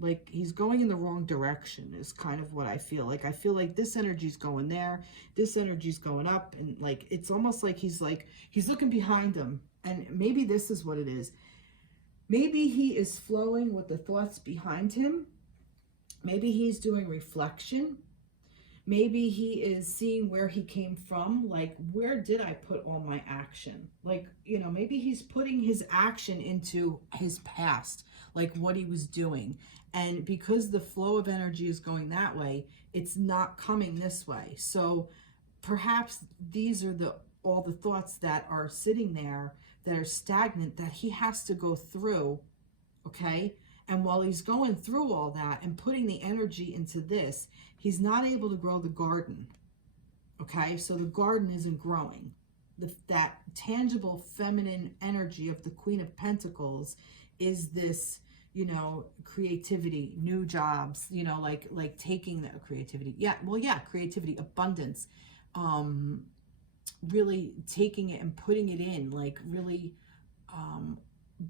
Like, he's going in the wrong direction is kind of what I feel. Like, I feel like this energy's going there. This energy's going up. And, like, it's almost like he's looking behind him. And maybe this is what it is. Maybe he is flowing with the thoughts behind him. Maybe he's doing reflection. Maybe he is seeing where he came from, like, where did I put all my action? Like, you know, maybe he's putting his action into his past, like what he was doing. And because the flow of energy is going that way, it's not coming this way. So perhaps these are all the thoughts that are sitting there that are stagnant that he has to go through, okay? And while he's going through all that and putting the energy into this, he's not able to grow the garden, okay? So the garden isn't growing. That tangible feminine energy of the Queen of Pentacles is this, you know, creativity, new jobs, you know, like taking the creativity. Yeah, well, yeah, creativity, abundance, really taking it and putting it in, like really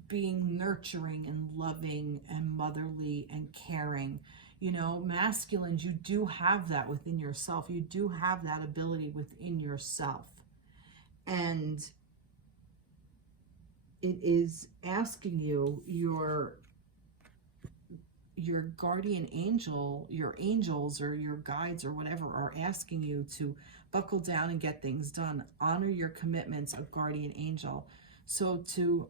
being nurturing and loving and motherly and caring. You know, masculines, you do have that within yourself. You do have that ability within yourself. And it is asking you, your guardian angel, your angels or your guides or whatever are asking you to buckle down and get things done. Honor your commitments of guardian angel. So to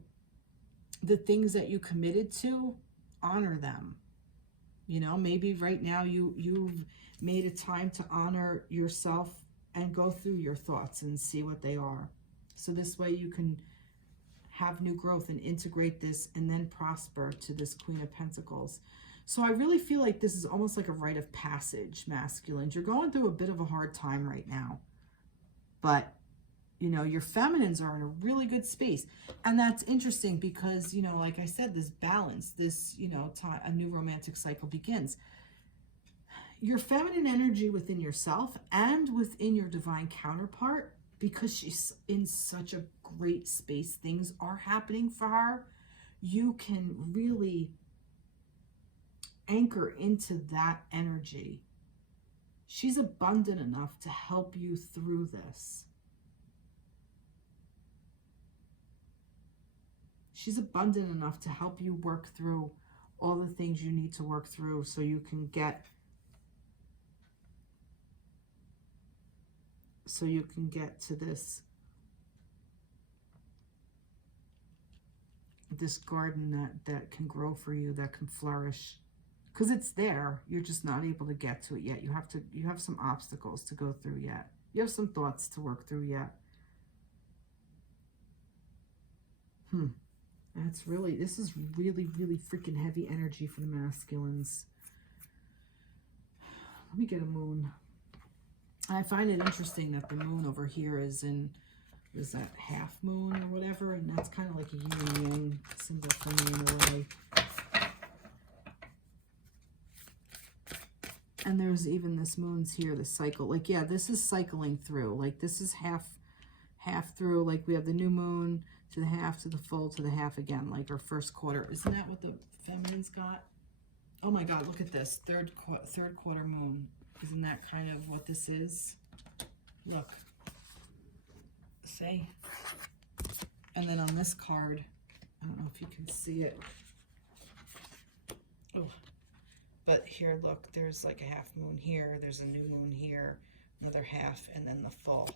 the things that you committed to, honor them. You know, maybe right now you've made a time to honor yourself and go through your thoughts and see what they are. So this way you can have new growth and integrate this and then prosper to this Queen of Pentacles. So I really feel like this is almost like a rite of passage, masculines. You're going through a bit of a hard time right now. But, you know, your feminines are in a really good space. And that's interesting because, you know, like I said, this balance, this, you know, a new romantic cycle begins. Your feminine energy within yourself and within your divine counterpart, because she's in such a great space, things are happening for her, you can really anchor into that energy. She's abundant enough to help you through this. She's abundant enough to help you work through all the things you need to work through so you can get to this garden that can grow for you, that can flourish. Because it's there, you're just not able to get to it yet. You have some obstacles to go through yet. You have some thoughts to work through yet. This is really, really freaking heavy energy for the masculines. Let me get a moon. I find it interesting that the moon over here is that half moon or whatever, and that's kind of like a yin and yang symbol for me in a way. And there's even this moon's here, the cycle. Like, yeah, this is cycling through. Like, this is half through. Like, we have the new moon to the half, to the full, to the half again. Like, our first quarter. Isn't that what the feminines got? Oh, my God, look at this. Third quarter moon. Isn't that kind of what this is? Look. See? And then on this card, I don't know if you can see it. Oh. But here, look, there's like a half moon here, there's a new moon here, another half, and then the full.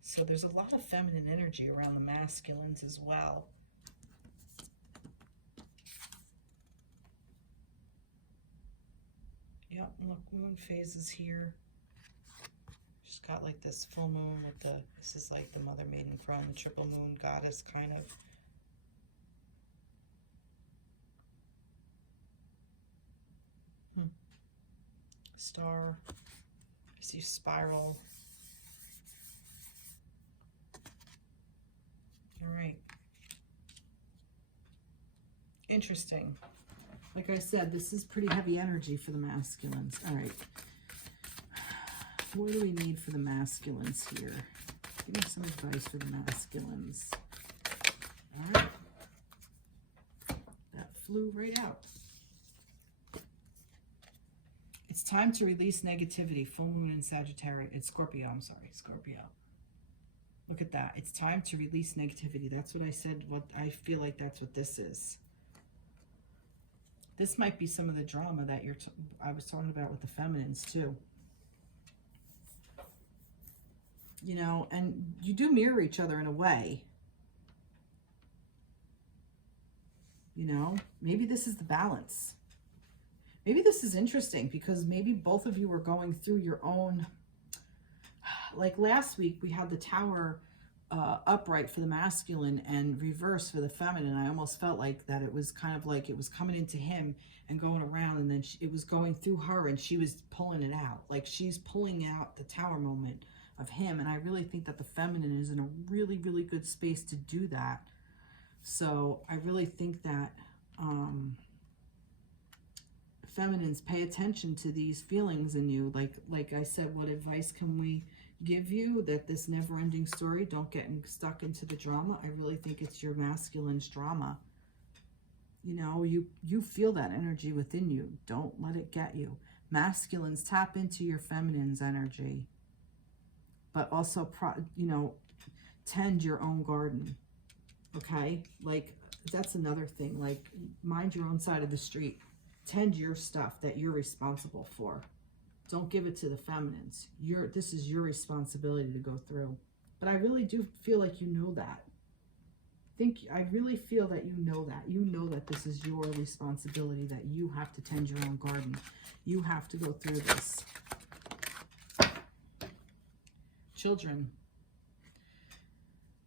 So there's a lot of feminine energy around the masculines as well. Yep, look, moon phases here. She's got like this full moon with this is like the mother, maiden, friend, triple moon, goddess kind of. Star, I see spiral. All right. Interesting. Like I said, this is pretty heavy energy for the masculines. All right. What do we need for the masculines here? Give me some advice for the masculines. All right. That flew right out. It's time to release negativity. Full moon in Sagittarius. It's Scorpio. I'm sorry. Scorpio. Look at that. It's time to release negativity. That's what I said. What I feel like that's what this is. This might be some of the drama that I was talking about with the feminines too. You know, and you do mirror each other in a way. You know, maybe this is the balance. Maybe this is interesting because maybe both of you are going through your own, like last week we had the tower upright for the masculine and reverse for the feminine. I almost felt like that it was kind of like it was coming into him and going around, and then it was going through her and she was pulling it out. Like she's pulling out the tower moment of him, and I really think that the feminine is in a really, really good space to do that. So I really think that feminines, pay attention to these feelings in you. Like I said, what advice can we give you? That this never-ending story, don't get stuck into the drama. I really think it's your masculine's drama. You know, you feel that energy within you. Don't let it get you. Masculines, tap into your feminine's energy, but also you know, tend your own garden. Okay, like that's another thing. Like, mind your own side of the street. Tend your stuff that you're responsible for. Don't give it to the feminines. This is your responsibility to go through. But I really do feel like you know that. I really feel that you know that. You know that this is your responsibility, that you have to tend your own garden. You have to go through this. Children.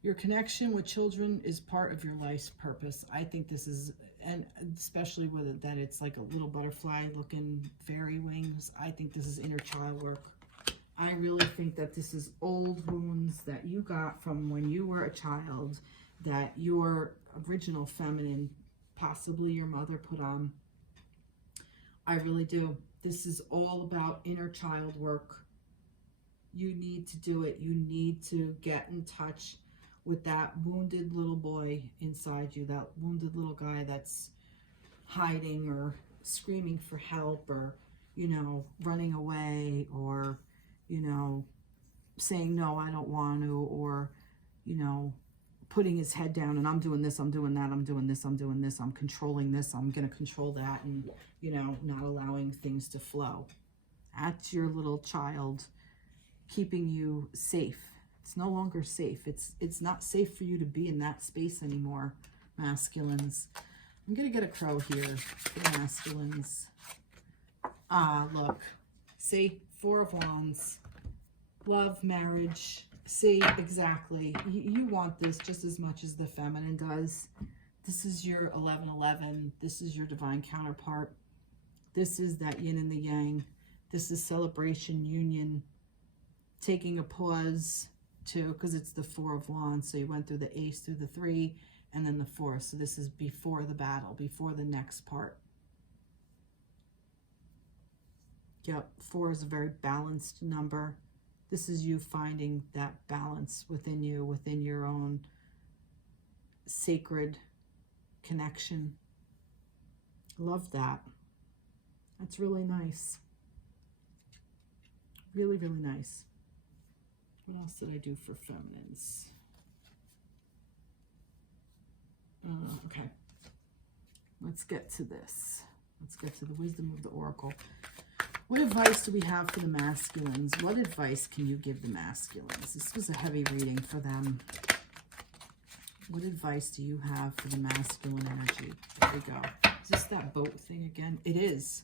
Your connection with children is part of your life's purpose. I think this is and especially with it that it's like a little butterfly looking fairy wings. I think this is inner child work. I really think that this is old wounds that you got from when you were a child, that your original feminine, possibly your mother, put on. I really do. This is all about inner child work. You need to do it. You need to get in touch with that wounded little boy inside you, that wounded little guy that's hiding or screaming for help, or, you know, running away, or, you know, saying, no, I don't want to, or, you know, putting his head down and I'm doing this, I'm doing that, I'm doing this, I'm doing this, I'm controlling this, I'm going to control that, and, you know, not allowing things to flow. That's your little child keeping you safe. It's no longer safe. It's not safe for you to be in that space anymore, masculines. I'm going to get a crow here for masculines. Ah, look. See? Four of Wands. Love, marriage. See, exactly. You want this just as much as the feminine does. This is your 11-11. This is your divine counterpart. This is that yin and the yang. This is celebration, union, taking a pause too, because it's the Four of Wands. So you went through the Ace, through the 3, and then the 4. So this is before the battle, before the next part. Yep, 4 is a very balanced number. This is you finding that balance within you, within your own sacred connection. Love that. That's really nice. Really, really nice. What else did I do for feminines? Okay. Let's get to this. Let's get to the wisdom of the oracle. What advice do we have for the masculines? What advice can you give the masculines? This was a heavy reading for them. What advice do you have for the masculine energy? There we go. Is this that boat thing again? It is.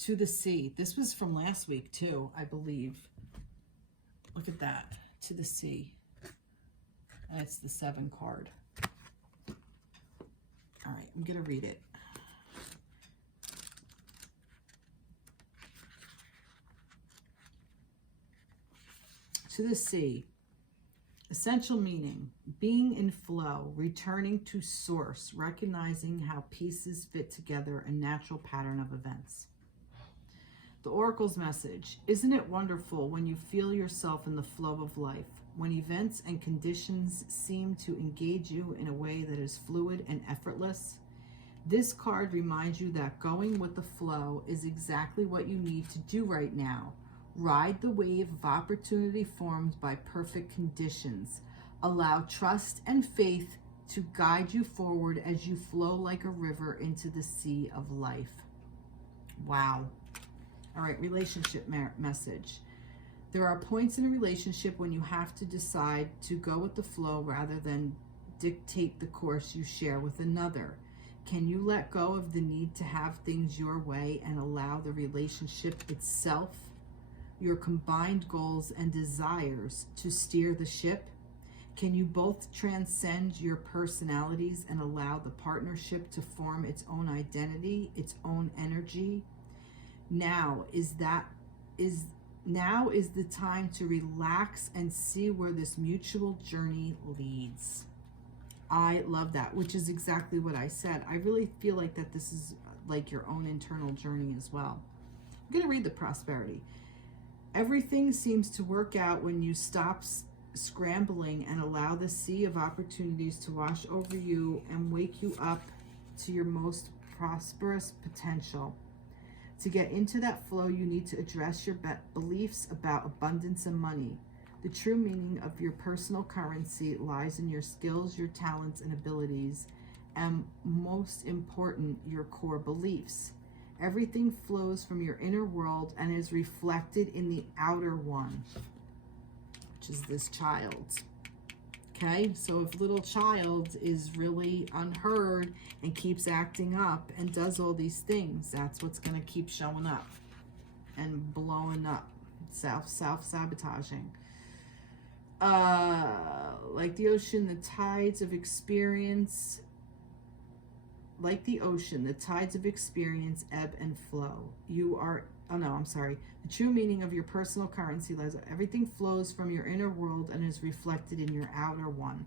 To the sea. This was from last week too, I believe. Look at that. To the sea. And it's the 7 card. All right, I'm going to read it. To the sea. Essential meaning, being in flow, returning to source, recognizing how pieces fit together, a natural pattern of events. The oracle's message, isn't it wonderful when you feel yourself in the flow of life, when events and conditions seem to engage you in a way that is fluid and effortless? This card reminds you that going with the flow is exactly what you need to do right now. Ride the wave of opportunity formed by perfect conditions. Allow trust and faith to guide you forward as you flow like a river into the sea of life. Wow. All right, relationship message. There are points in a relationship when you have to decide to go with the flow rather than dictate the course you share with another. Can you let go of the need to have things your way and allow the relationship itself, your combined goals and desires, to steer the ship? Can you both transcend your personalities and allow the partnership to form its own identity, its own energy? Now is the time to relax and see where this mutual journey leads. I love that, which is exactly what I said. I really feel like that this is like your own internal journey as well. I'm going to read the prosperity. Everything seems to work out when you stop scrambling and allow the sea of opportunities to wash over you and wake you up to your most prosperous potential. To get into that flow, you need to address your beliefs about abundance and money. The true meaning of your personal currency lies in your skills, your talents and abilities, and most important, your core beliefs. Everything flows from your inner world and is reflected in the outer one, which is this child. Okay, so if little child is really unheard and keeps acting up and does all these things, that's what's going to keep showing up and blowing up, self-sabotaging. Like the ocean, the tides of experience like the ocean, the tides of experience ebb and flow. You are, oh no, I'm sorry. The true meaning of your personal currency lies, everything flows from your inner world and is reflected in your outer one.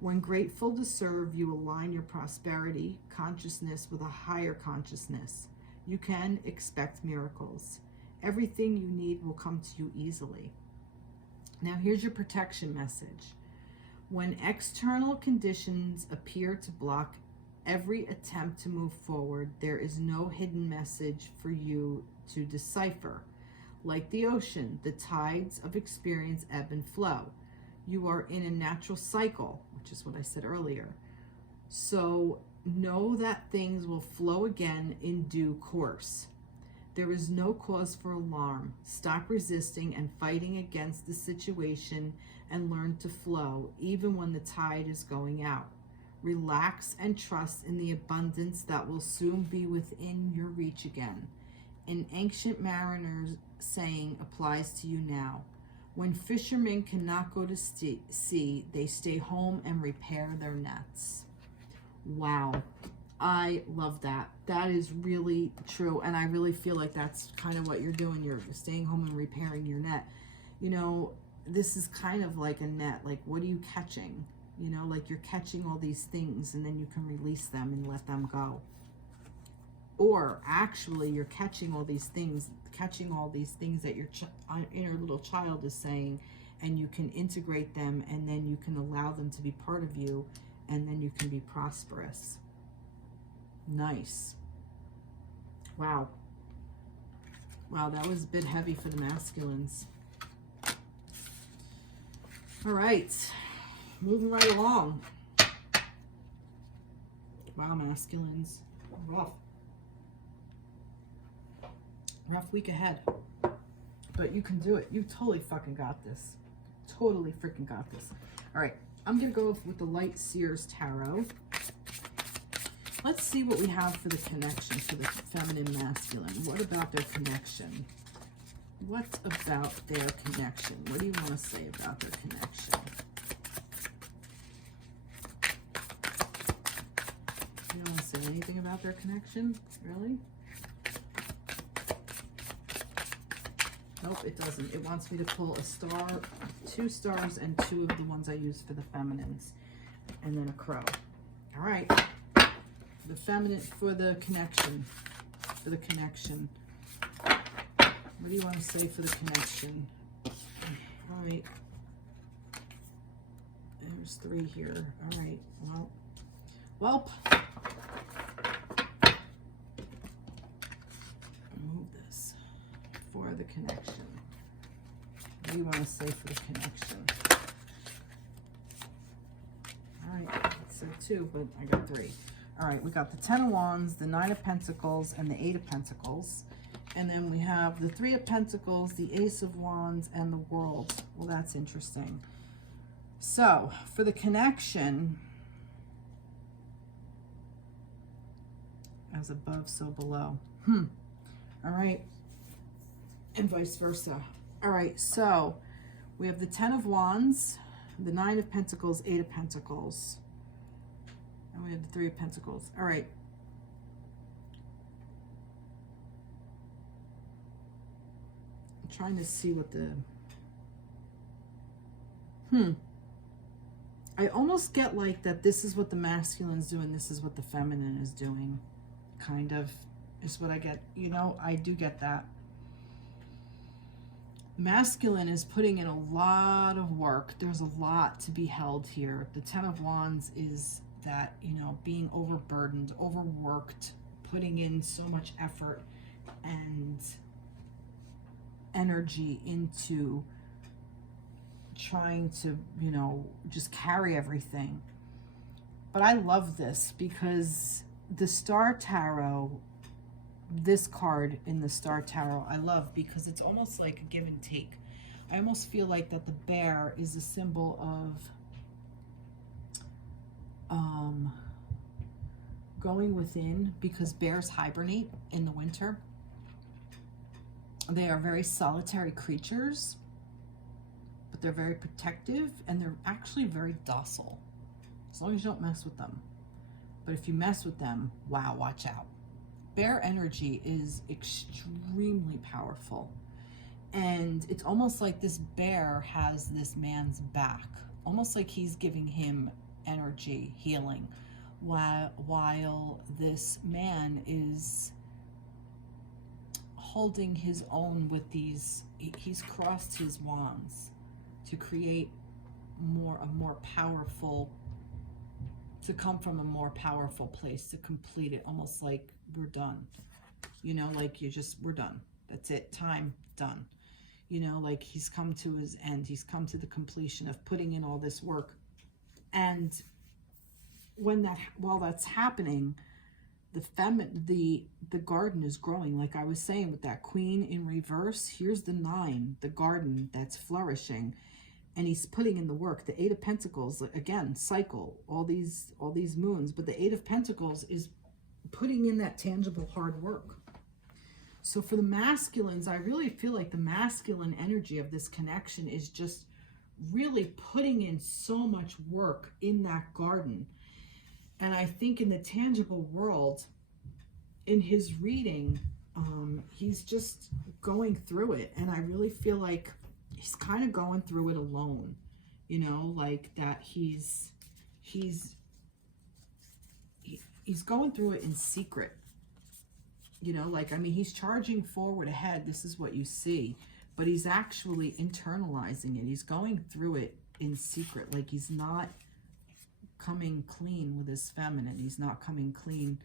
When grateful to serve, you align your prosperity consciousness with a higher consciousness. You can expect miracles. Everything you need will come to you easily. Now here's your protection message. When external conditions appear to block every attempt to move forward, there is no hidden message for you to decipher. Like the ocean, the tides of experience ebb and flow. You are in a natural cycle, which is what I said earlier. So know that things will flow again in due course. There is no cause for alarm. Stop resisting and fighting against the situation and learn to flow, even when the tide is going out. Relax and trust in the abundance that will soon be within your reach again. An ancient mariner's saying applies to you now. When fishermen cannot go to sea, they stay home and repair their nets. Wow. I love that. That is really true. And I really feel like that's kind of what you're doing. You're staying home and repairing your net. You know, this is kind of like a net. Like, what are you catching? You know, like you're catching all these things and then you can release them and let them go. Or actually you're catching all these things that your inner little child is saying, and you can integrate them, and then you can allow them to be part of you, and then you can be prosperous. Nice. Wow. Wow, that was a bit heavy for the masculines. All right. Moving right along. Wow, masculines. Rough. Rough week ahead. But you can do it. You totally fucking got this. Totally freaking got this. All right. I'm going to go with the Light Seers Tarot. Let's see what we have for the connection for the feminine masculine. What about their connection? What about their connection? What do you want to say about their connection? You don't want to say anything about their connection? Really? Nope, it doesn't. It wants me to pull a star, 2 stars, and 2 of the ones I use for the feminines, and then a crow. All right. The feminine, for the connection. For the connection. What do you want to say for the connection? All right. There's 3 here. All right. Well. Move this for the connection. What do you want to say for the connection? All right. I said 2, but I got 3. All right. We got the 10 of Wands, the 9 of Pentacles, and the 8 of Pentacles. And then we have the 3 of Pentacles, the Ace of Wands, and the World. Well, that's interesting. So, for the connection, as above, so below. All right. And vice versa. All right, so we have the 10 of Wands, the 9 of Pentacles, 8 of Pentacles. And we have the 3 of Pentacles. All right. Trying to see what the I almost get like that this is what the masculine's doing, this is what the feminine is doing, kind of is what I get. You know, I do get that. Masculine is putting in a lot of work. There's a lot to be held here. The 10 of Wands is that, you know, being overburdened, overworked, putting in so much effort and energy into trying to, you know, just carry everything. But I love this because the Star Tarot, this card in the Star Tarot, I love because it's almost like a give and take. I almost feel like that the bear is a symbol of going within, because bears hibernate in the winter. They are very solitary creatures, but they're very protective, and they're actually very docile, as long as you don't mess with them. But if you mess with them, wow, watch out. Bear energy is extremely powerful. And it's almost like this bear has this man's back, almost like he's giving him energy, healing, while this man is holding his own with these, he's crossed his wands to create a more powerful, to come from a more powerful place, to complete it, almost like we're done. You know, like we're done. That's it, time, done. You know, like he's come to his end. He's come to the completion of putting in all this work. And while that's happening, the garden is growing. Like I was saying with that Queen in reverse, here's the 9, the garden that's flourishing. And he's putting in the work. The 8 of Pentacles, again, cycle, all these moons. But the 8 of Pentacles is putting in that tangible hard work. So for the masculines, I really feel like the masculine energy of this connection is just really putting in so much work in that garden. And I think in the tangible world, in his reading, he's just going through it. And I really feel like he's kind of going through it alone, you know, like that he's going through it in secret, you know, like, I mean, he's charging forward ahead. This is what you see, but he's actually internalizing it. He's going through it in secret. Like he's not coming clean with his feminine. He's not coming clean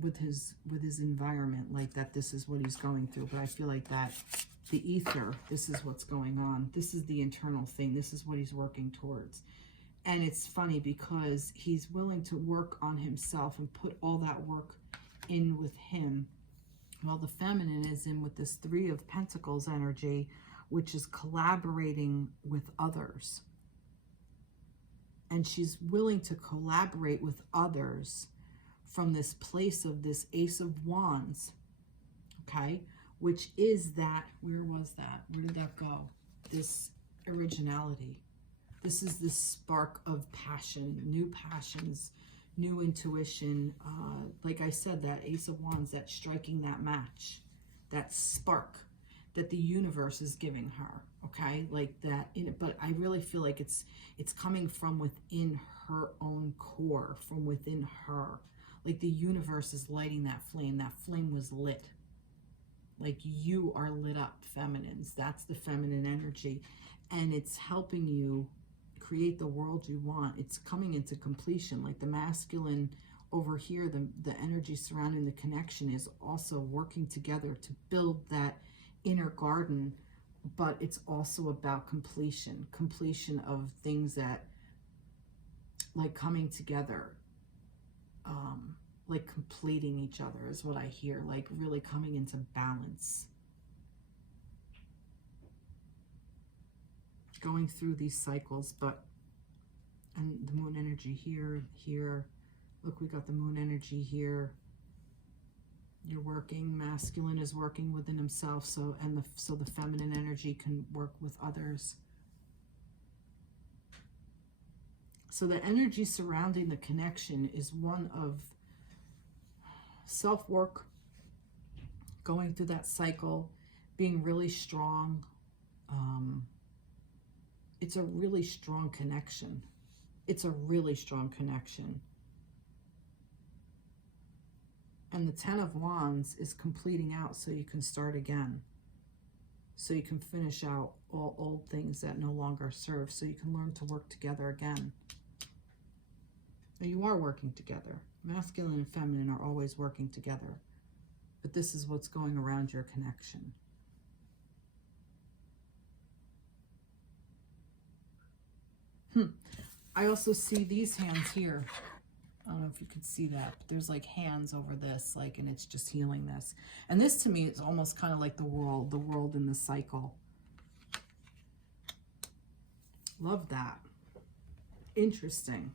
with his environment, like that. This is what he's going through. But I feel like that the ether, this is what's going on. This is the internal thing. This is what he's working towards. And it's funny because he's willing to work on himself and put all that work in with him, while the feminine is in with this 3 of Pentacles energy, which is collaborating with others. And she's willing to collaborate with others from this place of this Ace of Wands, okay? Which is that, where was that? Where did that go? This originality. This is this spark of passion, new passions, new intuition. Like I said, that Ace of Wands, that striking that match, that spark that the universe is giving her, okay? Like that, but I really feel like it's coming from within her own core, from within her. Like the universe is lighting that flame. That flame was lit. Like you are lit up, feminines. That's the feminine energy. And it's helping you create the world you want. It's coming into completion. Like the masculine over here, the energy surrounding the connection is also working together to build that inner garden, but it's also about completion of things that, like, coming together, like completing each other is what I hear, like really coming into balance, going through these cycles. But, and the moon energy here, look, we got the moon energy here. You're working, masculine is working within himself, so the feminine energy can work with others. So the energy surrounding the connection is one of self-work, going through that cycle, being really strong. It's a really strong connection. It's a really strong connection. And the 10 of Wands is completing out so you can start again. So you can finish out all old things that no longer serve. So you can learn to work together again. Now you are working together. Masculine and feminine are always working together. But this is what's going around your connection. I also see these hands here. I don't know if you could see that, but there's like hands over this, like, and it's just healing this. And this to me is almost kind of like the world in the cycle. Love that. Interesting.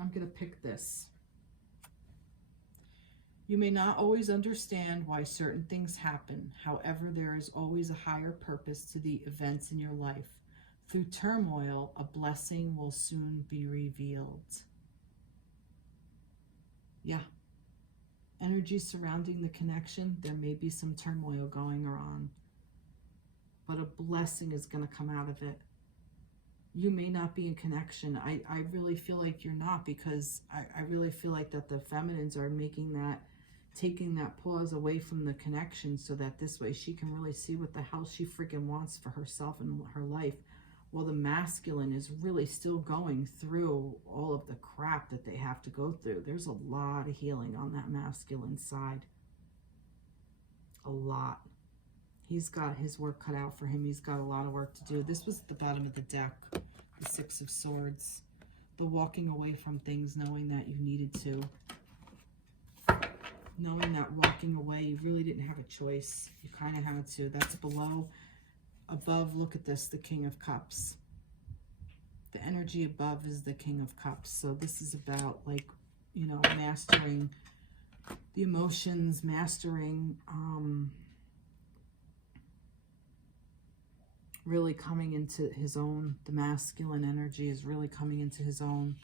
I'm going to pick this. You may not always understand why certain things happen. However, there is always a higher purpose to the events in your life. Through turmoil, a blessing will soon be revealed. Yeah. Energy surrounding the connection, there may be some turmoil going on, but a blessing is going to come out of it. You may not be in connection. I really feel like you're not, because I really feel like that the feminines are making that, taking that pause away from the connection so that this way she can really see what the hell she freaking wants for herself and her life. Well, the masculine is really still going through all of the crap that they have to go through. There's a lot of healing on that masculine side. A lot. He's got his work cut out for him. He's got a lot of work to do. This was at the bottom of the deck, the Six of Swords. The walking away from things, knowing that you needed to. Knowing that walking away, you really didn't have a choice. You kind of had to. That's below. Above, look at this, the King of Cups. The energy above is the King of Cups. So this is about, like, you know, mastering the emotions, mastering, really coming into his own. The masculine energy is really coming into his own.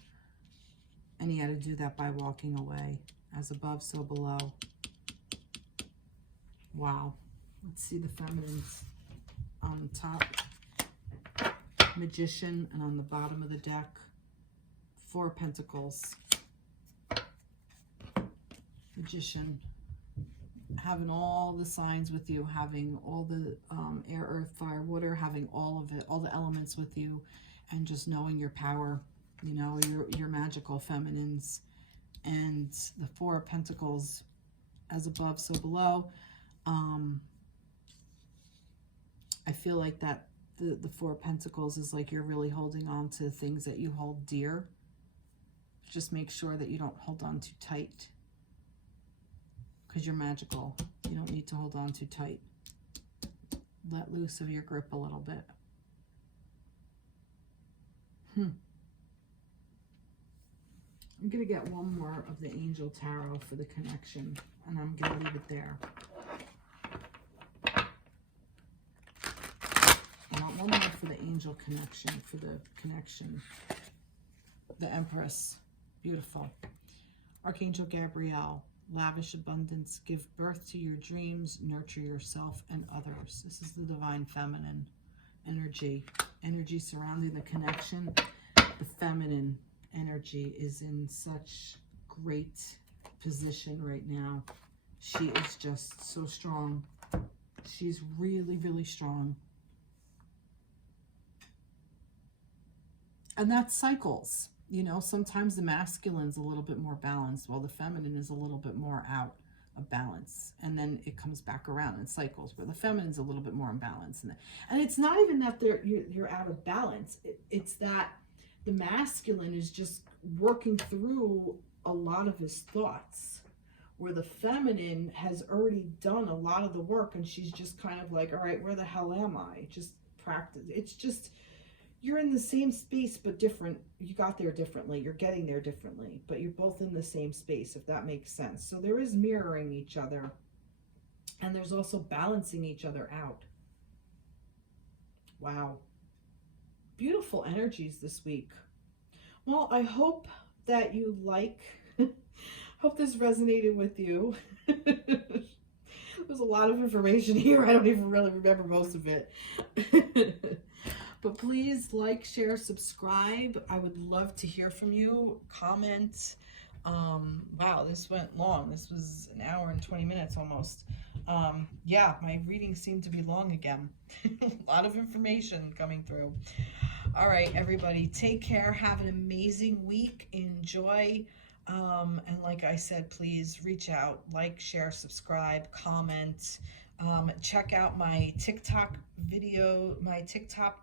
And he had to do that by walking away. As above, so below. Wow. Let's see the feminines. On the top, Magician, and on the bottom of the deck, Four of Pentacles. Magician, having all the signs with you, having all the air, earth, fire, water, having all of it, all the elements with you, and just knowing your power, you know, your magical feminines. And the Four of Pentacles, as above, so below. I feel like that the Four of Pentacles is like you're really holding on to things that you hold dear. Just make sure that you don't hold on too tight, because you're magical. You don't need to hold on too tight. Let loose of your grip a little bit. I'm going to get one more of the Angel Tarot for the connection, and I'm going to leave it there. I want one more for the angel connection, for the connection. The Empress. Beautiful. Archangel Gabriel. Lavish abundance. Give birth to your dreams. Nurture yourself and others. This is the Divine Feminine energy. Energy surrounding the connection. The feminine energy is in such great position right now. She is just so strong. She's really, really strong. And that cycles. You know, sometimes the masculine's a little bit more balanced while the feminine is a little bit more out of balance. And then it comes back around and cycles where the feminine's a little bit more in balance. And it's not even that you're out of balance. It's that the masculine is just working through a lot of his thoughts, where the feminine has already done a lot of the work, and she's just kind of like, all right, where the hell am I? Just practice. It's just, you're in the same space, but different. You got there differently. You're getting there differently, but you're both in the same space, if that makes sense. So there is mirroring each other, and there's also balancing each other out. Wow. Beautiful energies this week. Well, I hope that you hope this resonated with you. There's a lot of information here. I don't even really remember most of it. But please like, share, subscribe. I would love to hear from you. Comment. Wow, this went long. This was an hour and 20 minutes almost. Yeah, my readings seem to be long again. A lot of information coming through. All right, everybody, take care. Have an amazing week. Enjoy. And like I said, please reach out, like, share, subscribe, comment. Check out my TikTok video, my TikTok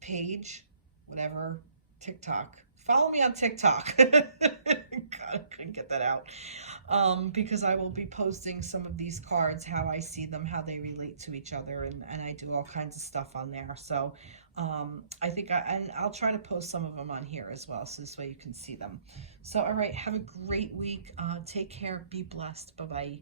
page, whatever, TikTok. Follow me on TikTok. God, I couldn't get that out. Because I will be posting some of these cards, how I see them, how they relate to each other, and I do all kinds of stuff on there. So I think I'll try to post some of them on here as well, so this way you can see them. So all right, have a great week. Take care. Be blessed. Bye-bye.